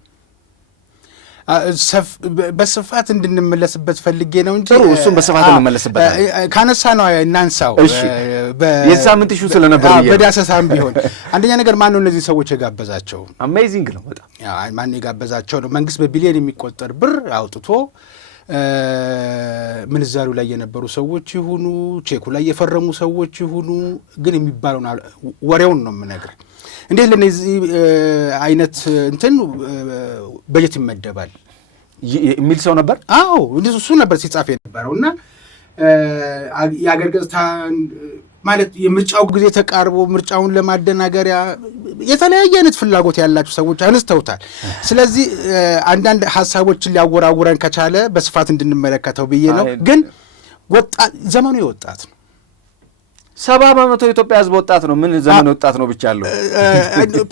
በስፋት እንድንመለስበት ፈልጌ ነው እንጂ እሱም በስፋት እንመለስበት ካነሳ ነው እናንሳው። የሳምንት ኢሹ ስለነበር በዳሰሳም ቢሆን አንደኛ ነገር ማን ነው እነዚህ ሰዎች የጋበዛቸው? አሜዚንግ ነው በጣም ማን የጋበዛቸው ነው? መንግስት በቢሊየን የሚቆጠር ብር አውጥቶ ምንዛሪው ላይ የነበሩ ሰዎች ይሁኑ ቼኩ ላይ የፈረሙ ሰዎች ይሁኑ ግን የሚባለውን ወሬውን ነው የምነግርህ። እንዴት ለነዚህ አይነት እንትን በጀት ይመደባል የሚል ሰው ነበር? አዎ እሱ ነበር ሲጻፍ የነበረው። እና የአገር ገጽታ ማለት የምርጫው ጊዜ ተቃርቦ ምርጫውን ለማደናገሪያ የተለያየ አይነት ፍላጎት ያላቸው ሰዎች አነስተውታል። ስለዚህ አንዳንድ ሀሳቦችን ሊያወራውረን ከቻለ በስፋት እንድንመለከተው ብዬ ነው። ግን ወጣት ዘመኑ የወጣት ነው። 70% የኢትዮጵያ ሕዝብ ወጣት ነው። ምን ዘመኑ ወጣት ነው ብቻ አለው።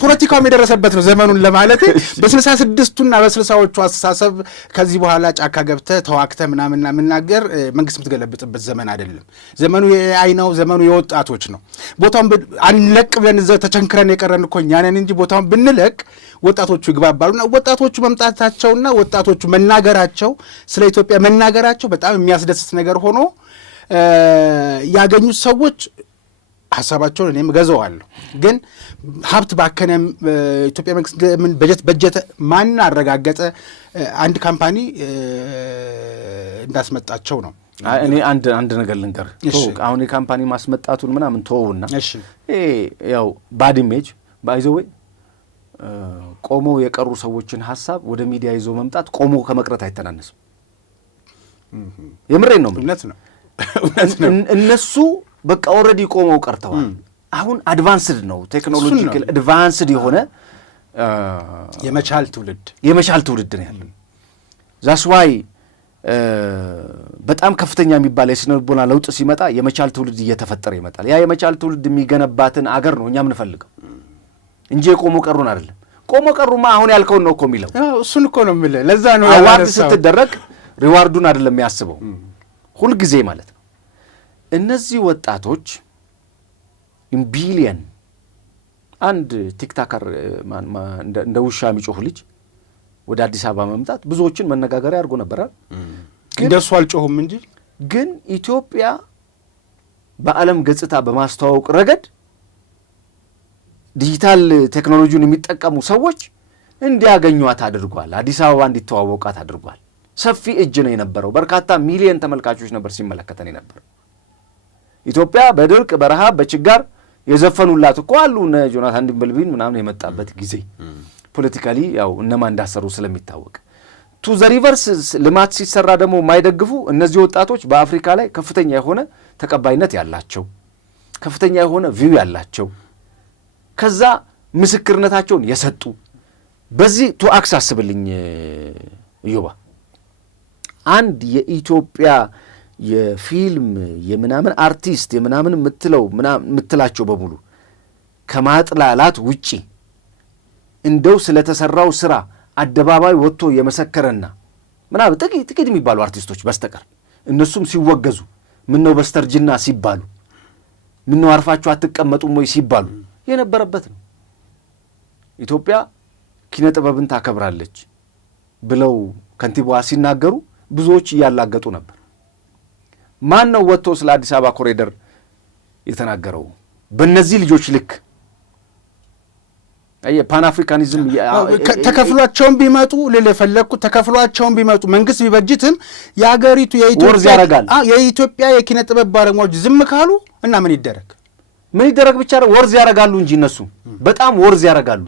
ፖለቲካውም የደረሰበት ነው ዘመኑን ለማለት በ66ቱና በ60ዎቹ አስተሳሰብ ከዚህ በኋላ ጫካ ገብተህ ተዋክተህ ምናምንና ምናገር መንግስት የምትገለብጥበት ዘመን አይደለም። ዘመኑ የአይ ነው። ዘመኑ የወጣቶች ነው። ቦታውን አንለቅ ብለን እዛው ተቸንክረን የቀረን እኮ እኛ ነን እንጂ ቦታውን ብንለቅ ወጣቶቹ ይግባባሉና ወጣቶቹ መምጣታቸውና ወጣቶቹ መናገራቸው ስለ ኢትዮጵያ መናገራቸው በጣም የሚያስደስት ነገር ሆኖ ያገኙት ሰዎች ሀሳባቸውን እኔም እገዛዋለሁ። ግን ሀብት ባከነም ኢትዮጵያ መንግስት ምን በጀት ማን አረጋገጠ አንድ ካምፓኒ እንዳስመጣቸው ነው? እኔ አንድ ነገር ልንገር። አሁን የካምፓኒ ማስመጣቱን ምናምን ተወውና ያው ባድ ኢሜጅ ባይዘወይ ቆመው የቀሩ ሰዎችን ሀሳብ ወደ ሚዲያ ይዞ መምጣት ቆሞ ከመቅረት አይተናነስም። የምሬን ነው። እውነት ነው። እነሱ በቃ ኦልሬዲ ቆመው ቀርተዋል። አሁን አድቫንስድ ነው፣ ቴክኖሎጂካል አድቫንስድ የሆነ የመቻል ትውልድ ነው ያለው። ዛስ ዋይ በጣም ከፍተኛ የሚባል የስነ ልቦና ለውጥ ሲመጣ የመቻል ትውልድ እየተፈጠረ ይመጣል። ያ የመቻል ትውልድ የሚገነባትን አገር ነው እኛ የምንፈልገው እንጂ የቆሙ ቀሩን አይደለም። ቆሞ ቀሩማ አሁን ያልከውን ነው እኮ የሚለው። እሱን እኮ ነው የምልህ። ለዛ ነው አዋርድ ስትደረግ ሪዋርዱን አይደለም የሚያስበው ሁልጊዜ ማለት ነው። እነዚህ ወጣቶች ቢሊየን አንድ ቲክታከር እንደ ውሻ የሚጮህ ልጅ ወደ አዲስ አበባ መምጣት ብዙዎችን መነጋገሪያ አድርጎ ነበራል። እንደሱ አልጮሁም እንጂ ግን ኢትዮጵያ በዓለም ገጽታ በማስተዋወቅ ረገድ ዲጂታል ቴክኖሎጂውን የሚጠቀሙ ሰዎች እንዲያገኟት አድርጓል። አዲስ አበባ እንዲተዋወቃት አድርጓል። ሰፊ እጅ ነው የነበረው። በርካታ ሚሊየን ተመልካቾች ነበር ሲመለከተን የነበረው። ኢትዮጵያ በድርቅ በረሃብ በችጋር የዘፈኑላት እኮ አሉ እነ ጆናታን ዲምበልቢን ምናምን የመጣበት ጊዜ ፖለቲካሊ ያው እነማ እንዳሰሩ ስለሚታወቅ ቱ ዘ ሪቨርስ ልማት ሲሰራ ደግሞ የማይደግፉ እነዚህ ወጣቶች በአፍሪካ ላይ ከፍተኛ የሆነ ተቀባይነት ያላቸው ከፍተኛ የሆነ ቪው ያላቸው ከዛ ምስክርነታቸውን የሰጡ በዚህ ቱ አክስ አስብልኝ እዮባ አንድ የኢትዮጵያ የፊልም የምናምን አርቲስት የምናምን ምትላቸው በሙሉ ከማጥላላት ውጪ እንደው ስለተሰራው ስራ አደባባይ ወጥቶ የመሰከረና ምናምን ጥቂት የሚባሉ አርቲስቶች በስተቀር እነሱም ሲወገዙ ምነው በስተርጅና ሲባሉ ምነው አርፋችሁ አትቀመጡም ወይ ሲባሉ የነበረበት ነው። ኢትዮጵያ ኪነ ጥበብን ታከብራለች ብለው ከንቲባዋ ሲናገሩ ብዙዎች እያላገጡ ነበር። ማን ነው ወጥቶ ስለ አዲስ አበባ ኮሪደር የተናገረው? በእነዚህ ልጆች ልክ ፓን አፍሪካኒዝም ተከፍሏቸውን ቢመጡ ለፈለኩት ተከፍሏቸውን ቢመጡ መንግስት ቢበጅትም የሀገሪቱ የኢትዮጵያ የኪነ ጥበብ ባለሙያዎች ዝም ካሉ እና ምን ይደረግ ብቻ ወርዝ ያረጋሉ እንጂ እነሱ በጣም ወርዝ ያረጋሉ።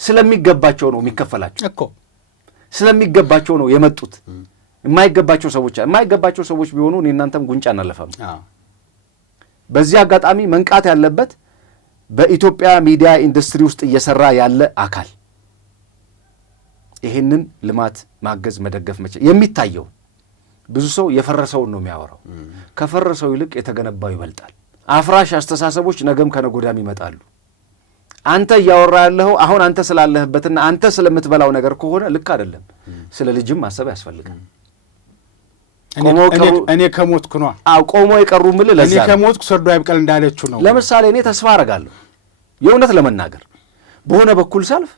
ስለሚገባቸው ነው የሚከፈላቸው እኮ ስለሚገባቸው ነው የመጡት። የማይገባቸው ሰዎች ቢሆኑ እኔ እናንተም ጉንጫ እናለፋም። በዚህ አጋጣሚ መንቃት ያለበት በኢትዮጵያ ሚዲያ ኢንዱስትሪ ውስጥ እየሰራ ያለ አካል ይሄንን ልማት ማገዝ መደገፍ መቼ የሚታየው ብዙ ሰው የፈረሰውን ነው የሚያወራው። ከፈረሰው ይልቅ የተገነባው ይበልጣል። አፍራሽ አስተሳሰቦች ነገም ከነጎዳም ይመጣሉ። አንተ እያወራ ያለኸው አሁን አንተ ስላለህበትና አንተ ስለምትበላው ነገር ከሆነ ልክ አይደለም። ስለ ልጅም ማሰብ ያስፈልጋል። እኔ ከሞትኩ ነው ቆሞ የቀሩ ምል ለዛ እኔ ከሞትኩ ሰርዶ አይብቀል እንዳለችው ነው። ለምሳሌ እኔ ተስፋ አረጋለሁ የእውነት ለመናገር በሆነ በኩል ሳልፍ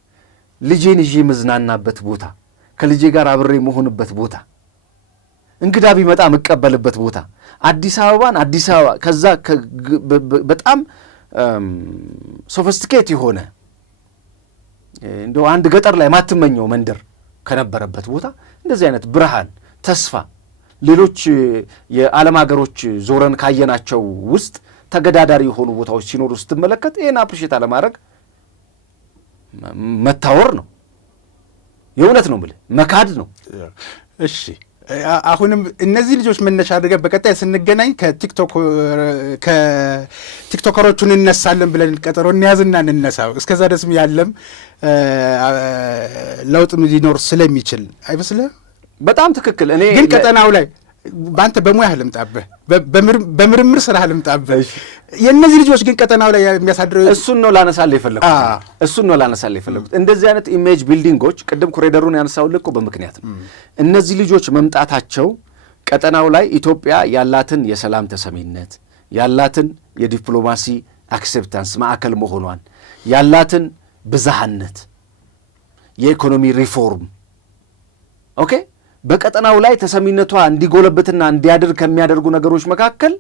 ልጄን ይዤ መዝናናበት ቦታ ከልጄ ጋር አብሬ መሆንበት ቦታ እንግዳ ቢመጣ መቀበልበት ቦታ አዲስ አበባ ከዛ በጣም ሶፊስቲኬት የሆነ እንደው አንድ ገጠር ላይ ማትመኘው መንደር ከነበረበት ቦታ እንደዚህ አይነት ብርሃን ተስፋ ሌሎች የዓለም ሀገሮች ዞረን ካየናቸው ውስጥ ተገዳዳሪ የሆኑ ቦታዎች ሲኖሩ ስትመለከት ይሄን አፕሪሼት አለማድረግ መታወር ነው። የእውነት ነው የምልህ መካድ ነው። እሺ አሁንም እነዚህ ልጆች መነሻ አድርገን በቀጣይ ስንገናኝ ከቲክቶከሮቹን እንነሳለን ብለን ቀጠሮ እንያዝና እንነሳው። እስከዛ ደስም ያለም ለውጥም ሊኖር ስለሚችል አይመስልህም? በጣም ትክክል። እኔ ግን ቀጠናው ላይ በአንተ በሙያህ ልምጣብህ፣ በምርምር ስራህ ልምጣብህ። የእነዚህ ልጆች ግን ቀጠናው ላይ የሚያሳድረው እሱን ነው ላነሳልህ የፈለጉት። እንደዚህ አይነት ኢሜጅ ቢልዲንጎች ቅድም ኮሪደሩን ያነሳውልህ እኮ በምክንያት ነው። እነዚህ ልጆች መምጣታቸው ቀጠናው ላይ ኢትዮጵያ ያላትን የሰላም ተሰሚነት ያላትን የዲፕሎማሲ አክሴፕታንስ ማዕከል መሆኗን ያላትን ብዝሃነት የኢኮኖሚ ሪፎርም ኦኬ በቀጠናው ላይ ተሰሚነቷ እንዲጎለበትና እንዲያድር ከሚያደርጉ ነገሮች መካከል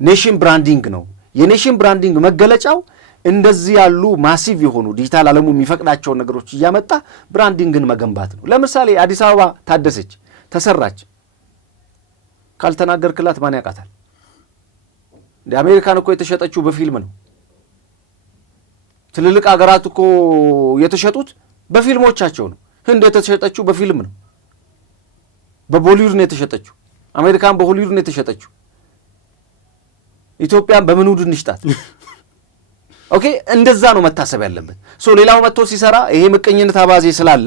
ኔሽን ብራንዲንግ ነው። የኔሽን ብራንዲንግ መገለጫው እንደዚህ ያሉ ማሲቭ የሆኑ ዲጂታል ዓለሙ የሚፈቅዳቸውን ነገሮች እያመጣ ብራንዲንግን መገንባት ነው። ለምሳሌ አዲስ አበባ ታደሰች፣ ተሰራች ካልተናገርክላት ማን ያውቃታል? እንደ አሜሪካን እኮ የተሸጠችው በፊልም ነው። ትልልቅ ሀገራት እኮ የተሸጡት በፊልሞቻቸው ነው። ህንድ የተሸጠችው በፊልም ነው። በቦሊውድ ነው የተሸጠችው። አሜሪካን በሆሊውድ ነው የተሸጠችው። ኢትዮጵያን በምን ውድ እንሽጣት? ኦኬ፣ እንደዛ ነው መታሰብ ያለበት። ሌላው መጥቶ ሲሰራ ይሄ ምቀኝነት አባዜ ስላለ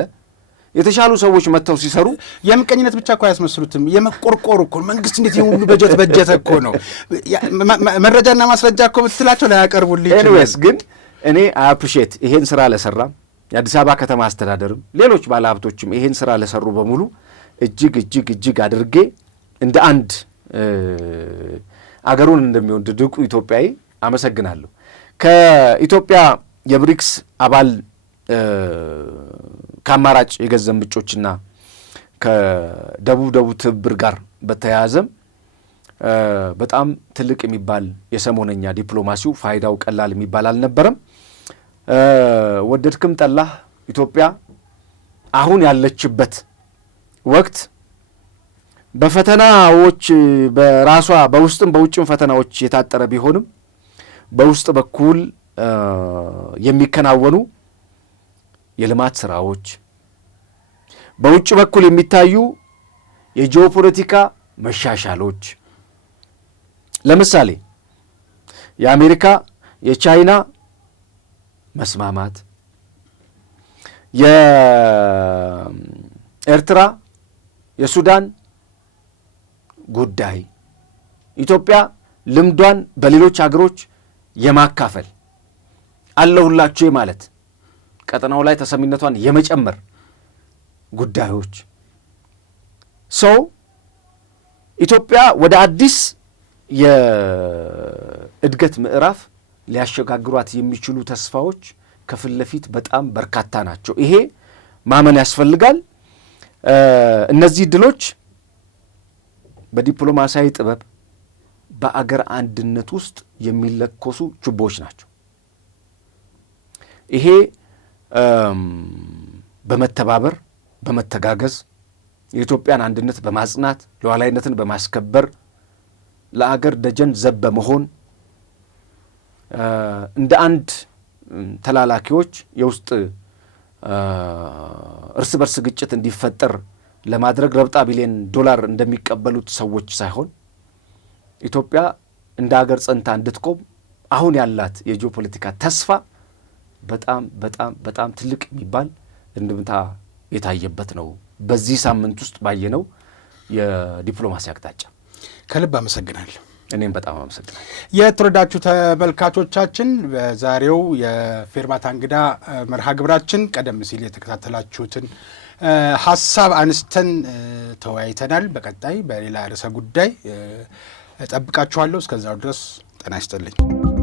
የተሻሉ ሰዎች መጥተው ሲሰሩ የምቀኝነት ብቻ እኮ አያስመስሉትም። የመቆርቆር እኮ መንግስት እንዴት የሁሉ በጀት እኮ ነው። መረጃና ማስረጃ እኮ ብትላቸው ላያቀርቡልኝ ይችላል። ኤኒዌይስ ግን እኔ አፕሪሺየት ይሄን ስራ ለሰራ የአዲስ አበባ ከተማ አስተዳደርም ሌሎች ባለሀብቶችም ይሄን ስራ ለሰሩ በሙሉ እጅግ አድርጌ እንደ አንድ አገሩን እንደሚወድ ድንቁ ኢትዮጵያዊ አመሰግናለሁ። ከኢትዮጵያ የብሪክስ አባል ከአማራጭ የገንዘብ ምንጮችና ከደቡብ ትብብር ጋር በተያያዘም በጣም ትልቅ የሚባል የሰሞነኛ ዲፕሎማሲው ፋይዳው ቀላል የሚባል አልነበረም። ወደድክም ጠላህ ኢትዮጵያ አሁን ያለችበት ወቅት በፈተናዎች በራሷ በውስጥም በውጭም ፈተናዎች የታጠረ ቢሆንም በውስጥ በኩል የሚከናወኑ የልማት ስራዎች፣ በውጭ በኩል የሚታዩ የጂኦፖለቲካ መሻሻሎች፣ ለምሳሌ የአሜሪካ የቻይና መስማማት፣ የኤርትራ የሱዳን ጉዳይ፣ ኢትዮጵያ ልምዷን በሌሎች ሀገሮች የማካፈል አለሁላችሁ ማለት ቀጠናው ላይ ተሰሚነቷን የመጨመር ጉዳዮች ኢትዮጵያ ወደ አዲስ የእድገት ምዕራፍ ሊያሸጋግሯት የሚችሉ ተስፋዎች ከፊት ለፊት በጣም በርካታ ናቸው። ይሄ ማመን ያስፈልጋል። እነዚህ ድሎች በዲፕሎማሲያዊ ጥበብ በአገር አንድነት ውስጥ የሚለኮሱ ችቦች ናቸው። ይሄ በመተባበር በመተጋገዝ የኢትዮጵያን አንድነት በማጽናት ሉዓላዊነትን በማስከበር ለአገር ደጀን ዘብ በመሆን እንደ አንድ ተላላኪዎች የውስጥ እርስ በርስ ግጭት እንዲፈጠር ለማድረግ ረብጣ ቢሊዮን ዶላር እንደሚቀበሉት ሰዎች ሳይሆን ኢትዮጵያ እንደ አገር ጸንታ እንድትቆም አሁን ያላት የጂኦፖለቲካ ተስፋ በጣም በጣም በጣም ትልቅ የሚባል እንድምታ የታየበት ነው። በዚህ ሳምንት ውስጥ ባየነው የዲፕሎማሲ አቅጣጫ ከልብ አመሰግናለሁ። እኔም በጣም አመሰግናለሁ። የተወደዳችሁ ተመልካቾቻችን በዛሬው የፌርማታ እንግዳ መርሃ ግብራችን ቀደም ሲል የተከታተላችሁትን ሀሳብ አንስተን ተወያይተናል። በቀጣይ በሌላ ርዕሰ ጉዳይ እጠብቃችኋለሁ። እስከዛው ድረስ ጤና ይስጥልኝ።